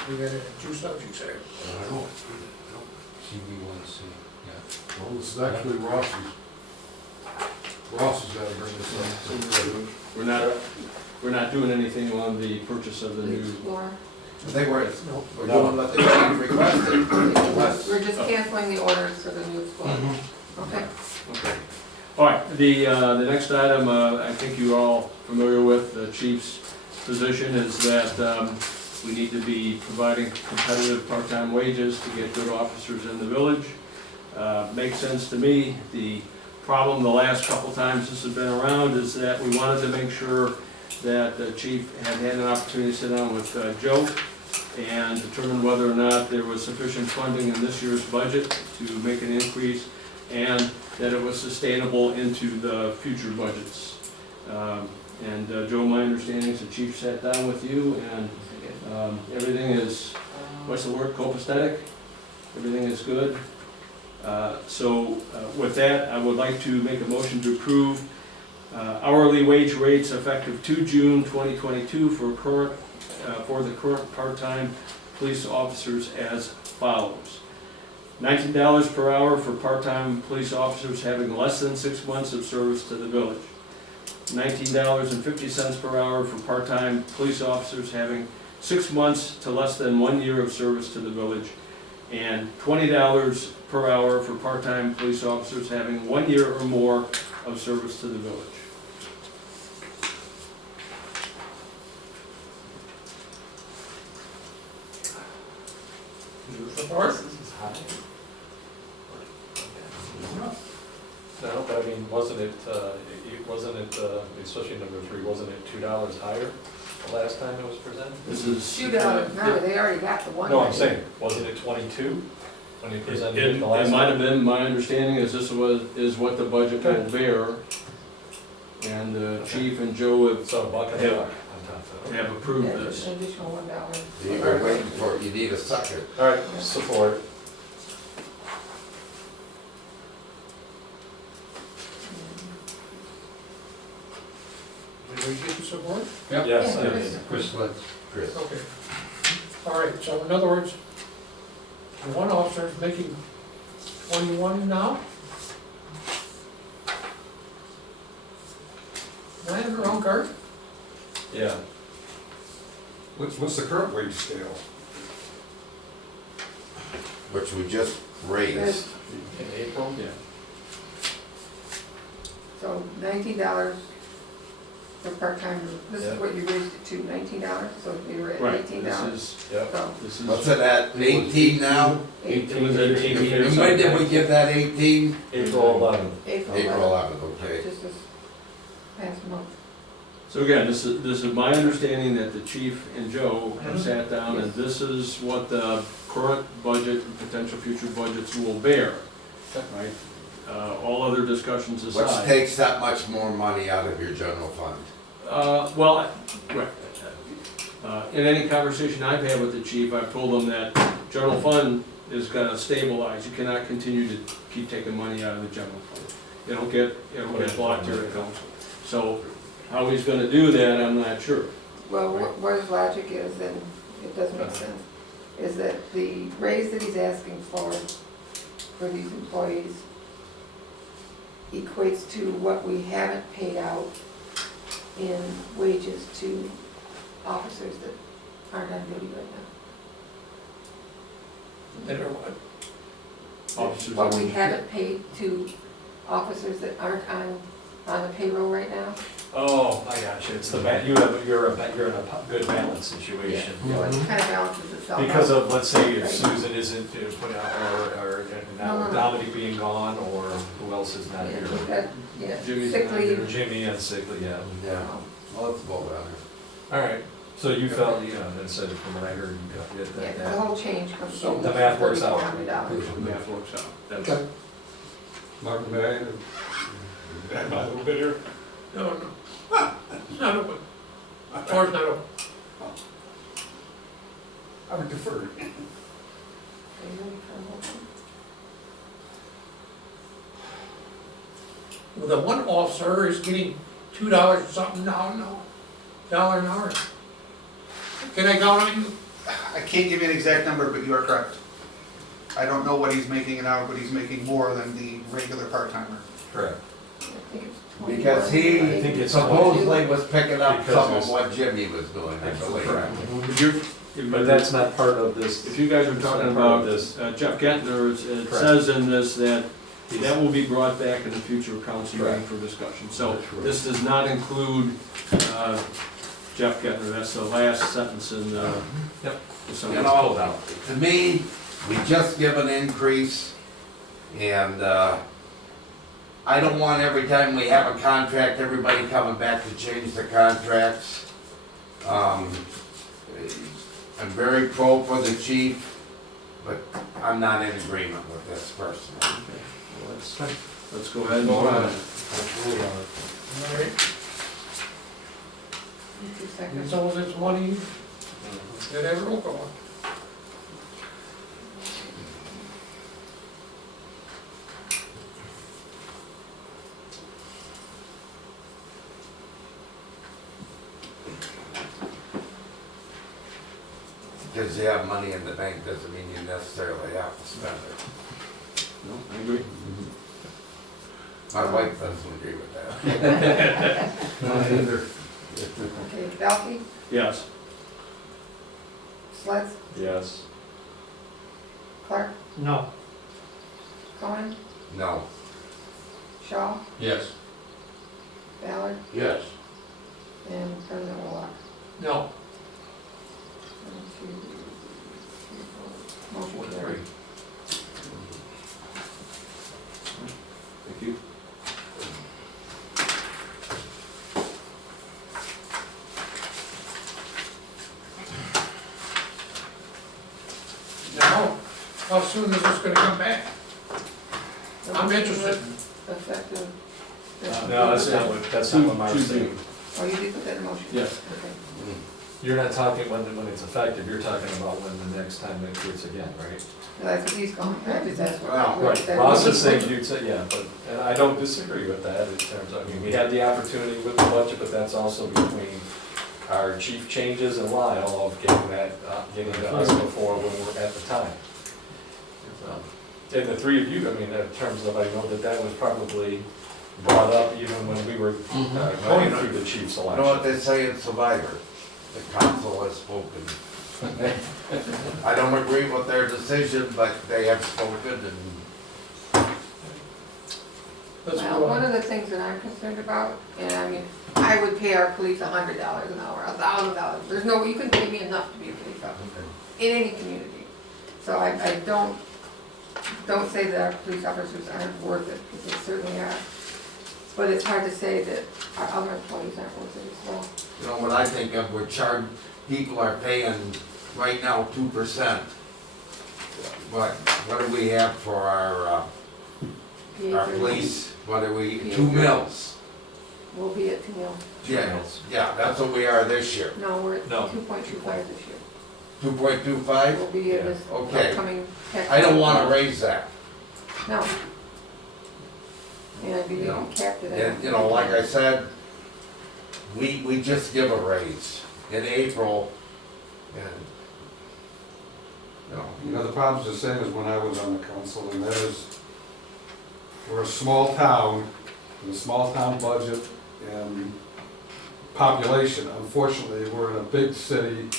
We got two subjects there. I know. CB1C, yeah. Well, this is actually Ross's. Ross has gotta bring this up. We're not doing anything on the purchase of the the new. Explorer. They were, we're doing what the chief requested. We're just canceling the orders for the new Explorer. Okay. Okay. All right, the next item, I think you're all familiar with, the chief's position is that we need to be providing competitive part-time wages to get good officers in the village. Makes sense to me. The problem the last couple times this has been around is that we wanted to make sure that the chief had an opportunity to sit down with Joe and determine whether or not there was sufficient funding in this year's budget to make an increase and that it was sustainable into the future budgets. Joe, my understanding is the chief sat down with you and everything is, what's the word, copacetic? Everything is good. With that, I would like to make a motion to approve hourly wage rates effective 2 June 2022 for the current part-time police officers as follows. $19 per hour for part-time police officers having less than 6 months of service to the village. $19.50 per hour for part-time police officers having 6 months to less than 1 year of service to the village. And $20 per hour for part-time police officers having 1 year or more of service to the village. Support? No, but I mean, wasn't it, especially number 3, wasn't it $2 higher the last time it was presented? This is. $2, remember, they already got the one. No, I'm saying, wasn't it 22 when they presented it the last It might time? have been, my understanding is this is what the budget will bear. And the chief and Joe So a buck and a buck on top of it. have approved Yeah, this. an additional $1. You were waiting for it, you need a second. All right, support. Did we get the support? Yes, Yeah, I Chris. did. Chris, Chris. Okay. All right, so in other words, the one officer is making 21 now? Am I in the wrong card? Yeah. What's the current wage scale? Which we just raised. In April? Yeah. So $19 for part-time, this Yeah. is what you raised it to, $19, so we were at Right, $18. this is, Yep. So, this is. What's it at, 18 now? It was at 18 or And when did something. we get that 18? April 11th. April April 11th, 11th, okay. just this past month. So again, this is my understanding that the chief and Joe have sat down and this is what the current budget and potential future budgets will bear, right? All other discussions Which aside. takes that much more money out of your general fund. Well, right. In any conversation I've had with the chief, I've told him that general fund is gonna stabilize. You cannot continue to keep taking money out of the general fund. It'll get blocked here at council. So how he's gonna do that, I'm not sure. Well, what his logic is, and it does make sense, is that the raise that he's asking for these employees equates to what we haven't paid out in wages to officers that aren't on duty right now. That are what? Officers. What we haven't paid to officers that aren't on the payroll right now. Oh, I got you. It's the, you're in a good balance situation. So it kind of balances itself out. Because of, let's say, if Right. Susan isn't put out, or now No. Dominic being gone, or who else is not Yeah, here? we've got, Jimmy's sick not leave. Jimmy and sickly, yeah. Yeah. Well, let's vote on it. All right, so you felt, that said, from what I heard, you got Yeah, that. the whole change comes So to the math works out. $3,400. The math works out. That's- Okay. Martin, may I add a little bit here? No. It's not open. Floor's not open. I would defer. Are you ready for a motion? Well, the one officer is getting $2 something now, $1 an hour. Can I count on you? I can't give you an exact number, but you are correct. I don't know what he's making an hour, but he's making more than the regular part-timer. Correct. I think it's 21. Because he I think it's supposedly was picking up Because some it's- of what Jimmy was doing, I believe. If you're- But that's not part of this. If you guys are talking about this. Jeff Gentner, it Correct. says in this that that will be brought back in a future council meeting Correct. for discussion. So That's correct. this does not include Jeff Gentner, that's the last sentence in the. Yep. the You summary. know, to me, we just give an increase, and, I don't want every time we have a contract, everybody coming back to change the contracts. I'm very pro for the chief, but I'm not in agreement with this personally. Okay, well, let's go ahead and vote on it. All right. 2 And seconds. so this money, that have roll call. because you have money in the bank doesn't mean you necessarily have to spend it. No, I agree. My wife doesn't agree with that. Not either. Okay, Belkey, Yes. Swets, Yes. Clark, No. Cohen, No. Shaw, Yes. Ballard, Yes. and President Warlock. No. 1, 2, 3, 4. Motion carried. Thank you. Now, how soon is this gonna come back? I'm interested. Effective. No, that's not what Mark's saying. Oh, you did put that in motion? Yes. Okay. You're not talking when it's effective, you're talking about when the next time it occurs again, right? No, that's what he's going, I just asked what. Well, what Right, that Ross was. is saying you'd say, yeah, but, and I don't disagree with that in terms of, I mean, we had the opportunity with the budget, but that's also between our chief changes and Lyle of getting that, getting to us before when we're at the time. And the three of you, I mean, in terms of, I know that was probably brought up even when we were going through the chief's You know what election. they say in Survivor? The council has spoken. I don't agree with their decision, but they have spoken and Let's Well, go one on. of the things that I'm concerned about, and I mean, I would pay our police $100 an hour, $1,000. There's no, you couldn't pay me enough to be a police officer in any community. So I don't say that our police officers aren't worth it, because they certainly are. But it's hard to say that our other employees aren't worth it as well. you know what I think of, people are paying right now 2%. But what do we have for our police? What do we, 2 mils? We'll be at 2 mil. Yeah, that's what we are this year. No, we're at No. 2.25 this year. 2.25? We'll be in this Okay. upcoming tax. I don't wanna raise that. No. And I believe No. we capped it at. And, you know, like I said, we just give a raise in April, and, You know, the problem's the same as when I was on the council, and that is, we're a small town, with a small town budget and population. Unfortunately, we're in a big city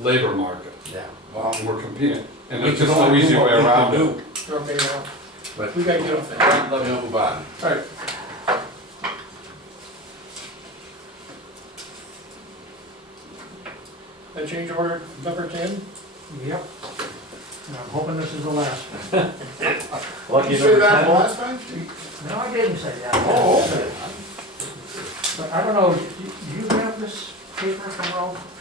labor market, yeah, well, and we're competing. And we there's can just no only easy do what way we around can it. do. Okay, now, But we gotta get off that. let me move on. All right. A change order number 10? Yep. And I'm hoping this is the last one. Lucky number 10. last time? No, I didn't say that. Oh, But I don't know, do you have this paper from Ralph?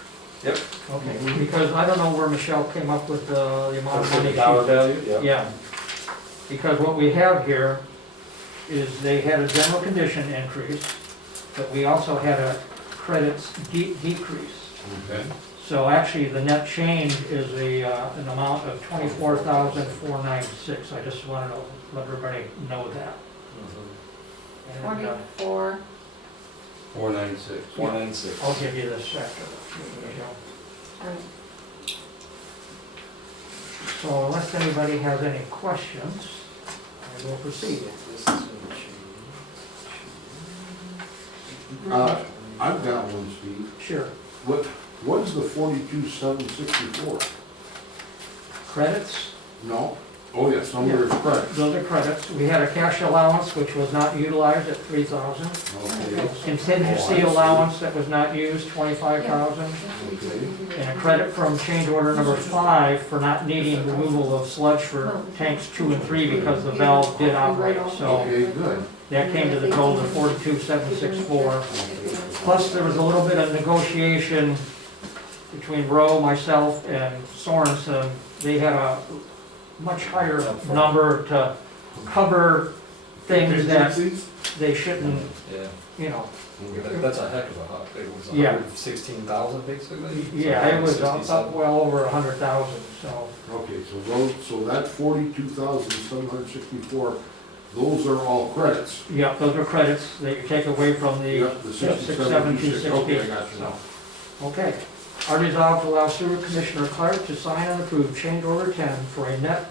Yep. Okay, because I don't know where Michelle came up with the amount of For money. the dollar she- value, yeah. Yeah, because what we have here is they had a general condition increase, but we also had a credits decrease. Okay. So actually, the net change is an amount of $24,496. I just wanted to let everybody know that. And, 24, 496. 496. I'll give you this after. um, So unless anybody has any questions, I will proceed. I've got one, Steve. Sure. What is the 42,764? Credits, No? Oh, yes, under credits. those are credits. We had a cash allowance which was not utilized at $3,000. Okay. Contingency allowance that was not used, $25,000. And a credit from change order number 5 for not needing removal of sludge for tanks 2 and 3 because the valve did operate. So Okay, good. that came to the total of 42,764. Plus, there was a little bit of negotiation between Rowe, myself, and Sorensen. They had a much higher number to cover things that they shouldn't, Yeah. you know. That's a heck of a hop. It was Yeah. 116,000 basically? Yeah, it was up 67. well over 100,000, so. Okay, so that 42,764, those are all credits. Yeah, those are credits that you take away from the Yep, the 67260. Okay, I got you now. Okay, I resolve to allow Sewer Commissioner Clark to sign and approve change order 10 for a net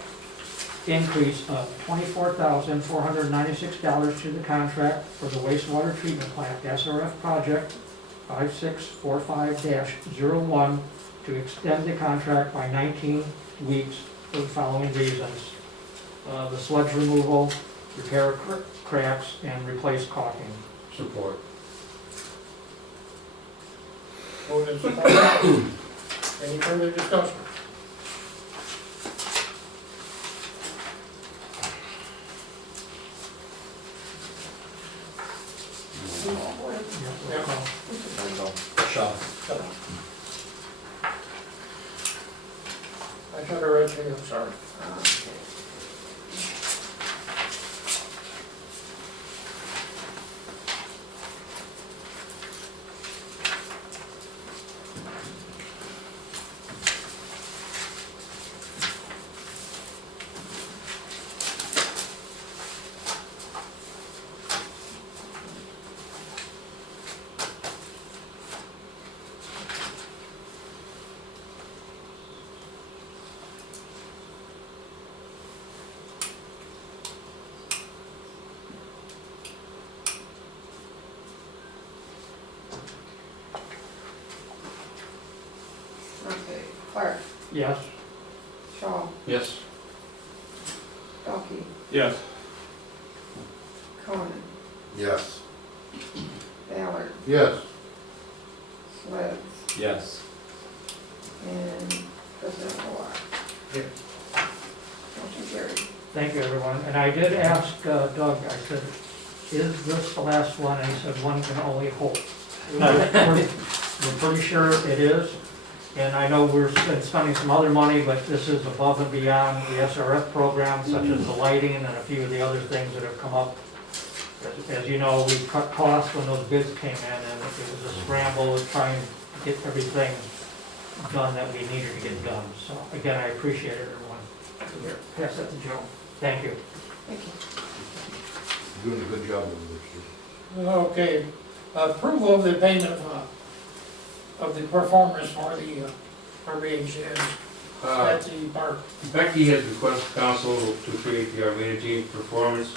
increase of $24,496 to the contract for the wastewater treatment plant, Srf Project 5645-01, to extend the contract by 19 weeks for the following reasons. The sludge removal, repair cracks, and replace caulking. Support. Moved and supported. Any further discussion? Roll call. Shaw. I should have read you, I'm sorry. Okay, Clark, Yes. Shaw, Yes. Elke, Yes. Conan, Yes. Ballard, Yes. Sledge, Yes. and President Moore. Yes. Motion carried. Thank you, everyone. And I did ask Doug, I said, is this the last one? And he said, one can only hope. We're pretty sure it is. And I know we're spending some other money, but this is above and beyond the SRF program, such as the lighting and a few of the other things that have come up. As you know, we cut costs when those bids came in, and it was a scramble to try and get everything done that we needed to get done. So again, I appreciate it, everyone. Here, pass that to Joe. Thank you. Thank you. Doing a good job over there, Steve. Okay, approval of the payment of the performers for the Armada at the park. Becky has requested council to create the Armada James performance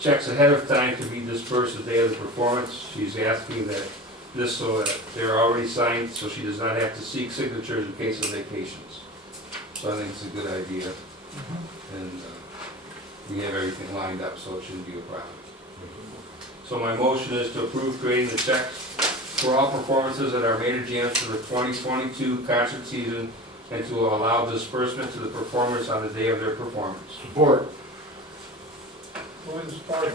checks ahead of time to be dispersed the day of the performance. She's asking that this so that they're already signed, so she does not have to seek signatures in case of vacations. So I think it's a good idea, and we have everything lined up, so it shouldn't be a problem. So my motion is to approve creating the checks for all performances at Armada Jams for the 2022 concert season, and to allow disbursement to the performers on the day of their performance. Support. Moved and supported.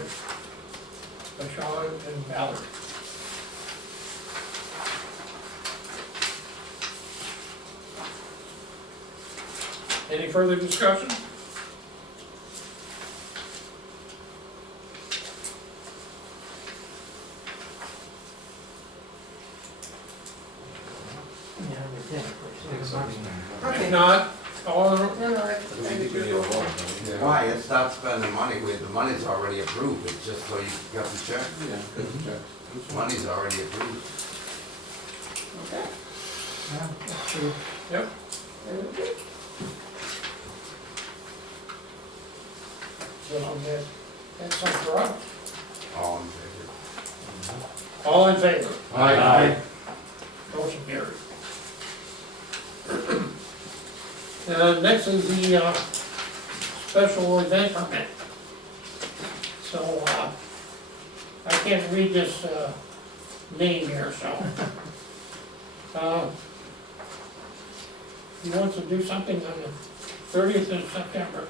By Shaw and Ballard. Any further discussion? Yeah, we did. Okay. If not, all, No, I think you're going. Why? It's not spending money. The money's already approved. It's just so you got the check. Money's already approved. Okay. Yeah, that's true. Okay. well, that's something for us. All in favor? All in favor? Aye. Motion carried. Next is the special event permit. So, I can't read this name here, so. He wants to do something on the 30th of September.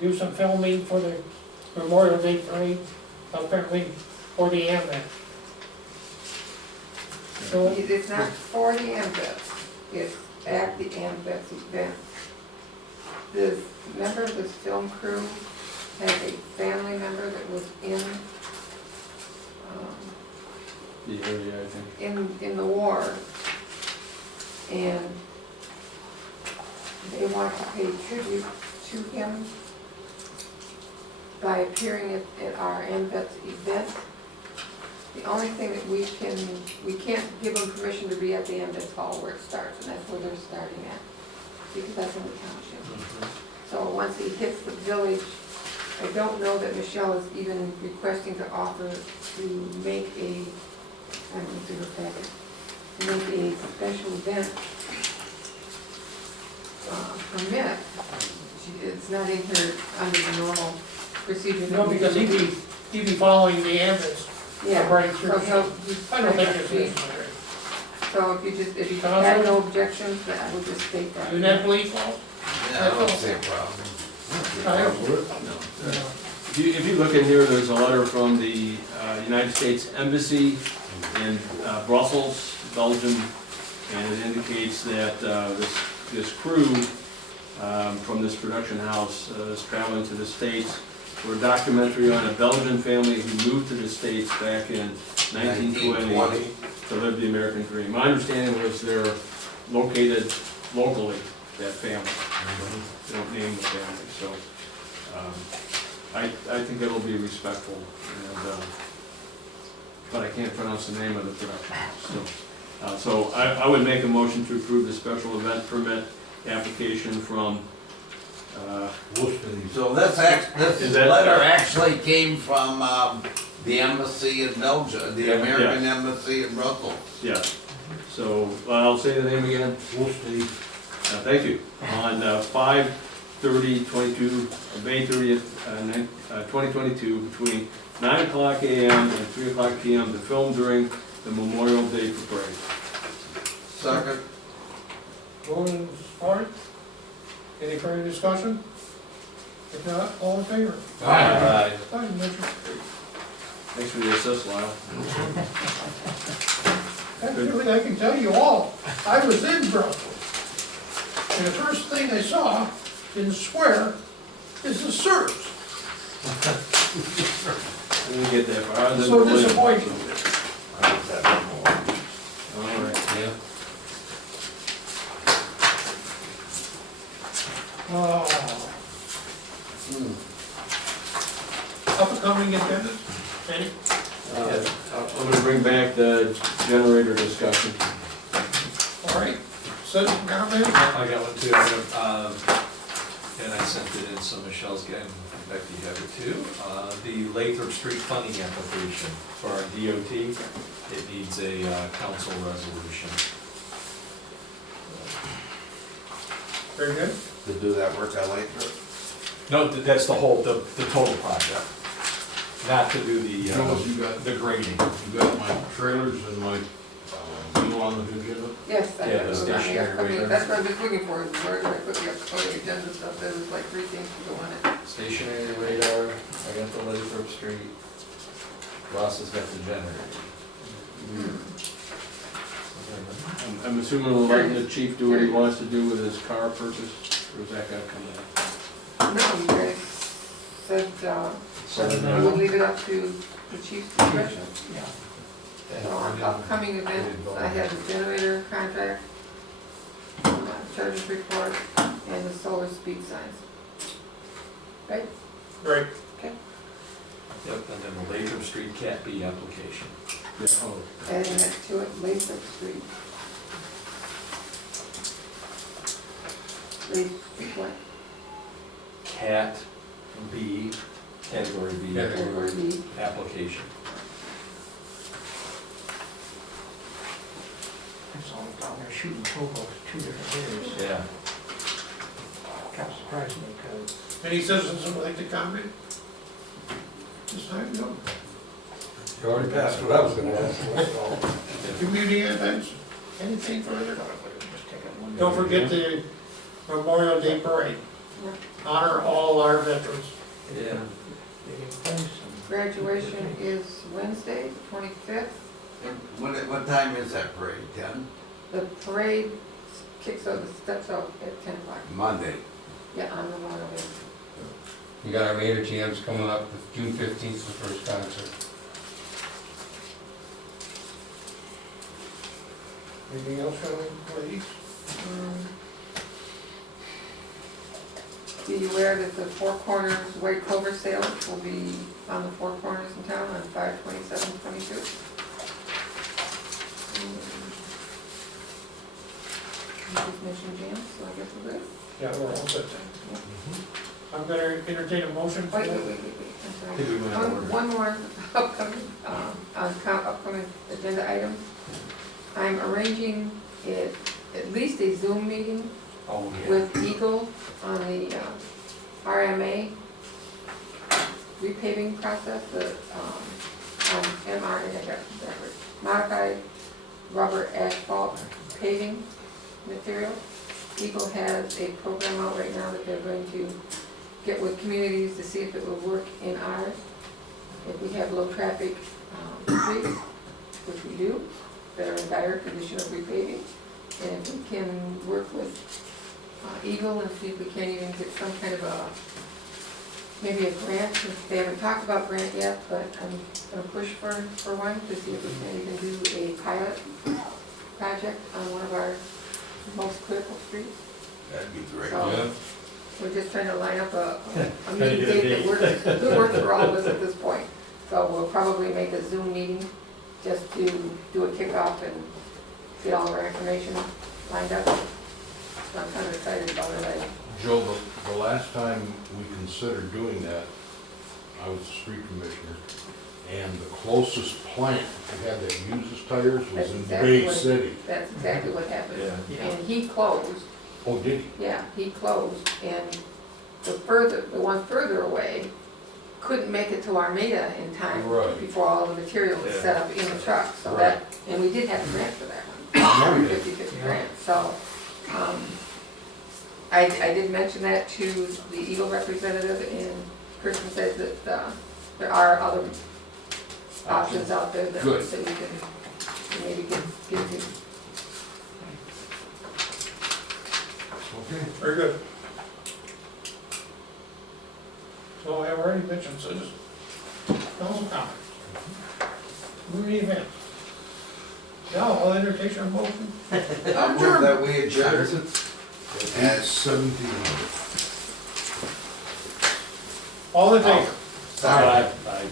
Do some filming for the Memorial Day parade, apparently for the ambulance. So, It's not for the AMVETS, it's at the AMVETS event. The member of this film crew has a family member that was in The area, I think. in the war, and they want to pay tribute to him by appearing at our AMVETS event. The only thing that we can't give them permission to be at the end of hall where it starts, and that's where they're starting at, because that's in the township. So once he hits the village, I don't know that Michelle is even requesting to offer to make a, I'm going to look at it, to make a special event permit. It's not in here under the normal procedure. No, because he'd be following the ambulance. Yeah, right through. so he'll. I don't think it's necessary. So if you have no objections, then I would just state that. You not believe, Paul? Yeah, I don't see a problem. I don't. If you look in here, there's a letter from the United States Embassy in Brussels, Belgium, and it indicates that this crew from this production house is traveling to the States for a documentary on a Belgian family who moved to the States back in 1920 to live the American dream. My understanding was they're located locally, that family. They don't name the family, so I think it'll be respectful, and, but I can't pronounce the name of the production house. So I would make a motion to approve the special event permit application from So this letter actually came from the embassy in Belgium, the American embassy in Brussels. Yeah, so I'll say the name again. Thank you. On 5/30/22, May 30th, 2022, between 9 o'clock a.m. and 3 o'clock p.m. to film during the Memorial Day parade. Second. Moving forward. Any further discussion? If not, all in favor? Aye. Aye, motion. Thanks for the assist, Lyle. Actually, I can tell you all, I was in Brussels. And the first thing I saw in the square is the Srfs. Didn't get that far. I was in So Berlin. disappointing. All right. Yeah. Up and coming agendas, any? I'm gonna bring back the generator discussion. All right, citizen comment? I got one too, and I sent it in, so Michelle's getting, Becky, you have it too. The Lathrop Street funding application for our DOT, it needs a council resolution. Very good. To do that work I like. No, that's the whole, the total project, not to do the grading. You got my trailers and my, deal on the agenda? Yes, I Yeah, have the it on stationary here. Okay, radar. that's what I was looking for, is where do I put the upcoming agenda stuff, there was like 3 things to go on it. Stationary radar, I got the Lathrop Street, Ross has got the generator. I'm assuming we'll let the chief do what he wants to do with his car purchase, or is that gonna come in? No, you guys said, you would leave it up to the chief's discretion. Yeah. So on upcoming events, I have the generator contract, charges report, and the solar speed signs. Right? Right. Okay. Yep, and then the Lathrop Street Cat B application. Yeah, oh, Adding that to it, Lathrop Street. What? Cat B, category B. Category B. Application. It's all down there shooting topos 2 different days. Yeah. Kind of surprised me because Any citizens would like to comment? This time, no. You already passed what I was gonna ask. Community events, anything further? just take it one. Don't forget the Memorial Day Parade. Honor all our veterans. yeah. Graduation is Wednesday, 25th. What time is that parade, 10? The parade kicks out, steps out at 10 o'clock. Monday. Yeah, on Memorial Day. We got our major jams coming up, June 15th is the first concert. Anything else, ladies? Be aware that the Four Corners White Clover sale will be on the Four Corners in town on 5/27/22. good? Yeah, we're all set then. I'm gonna entertain a motion for. Wait, I'm I think we went sorry. out of order. One more upcoming agenda item. I'm arranging at least a Zoom meeting Oh, with Eagle on the RMA repaving process, on MRA, I got that right, modified rubber asphalt paving material. Eagle has a program out right now that they're going to get with communities to see if it will work in ours. If we have low traffic streets, which we do, that are in dire condition of repaving, and if we can work with Eagle and see if we can't even get some kind of maybe a grant. They haven't talked about grant yet, but I'm gonna push for one to see if we can even do a pilot project on one of our most critical streets. That'd be great. So, we're just trying to line up a Trying to meeting get a date that works for all of us at this point. So we'll probably make a Zoom meeting just to do a kickoff and get all of our information lined up. So I'm kind of excited about it. Joe, the last time we considered doing that, I was the street commissioner, and the closest plant that had that uses tires was That's in exactly Bay what- City. That's exactly what happened. Yeah. And he closed, Oh, did he? yeah, he closed, and the one further away couldn't make it to Armada in time Right. before all the material was set up in the truck, so that, and we did have a grant for that No, one, we did. 50/50 grant, so, I did mention that to the Eagle representative, and Kristen says that, there are other options out there that Good. that we can maybe get to. Okay. Very good. So I have already mentioned, so just, council comments. Moving event. Now, I'll entertain a motion. I move that we adjourn at 17. All in favor? Sorry. Bye.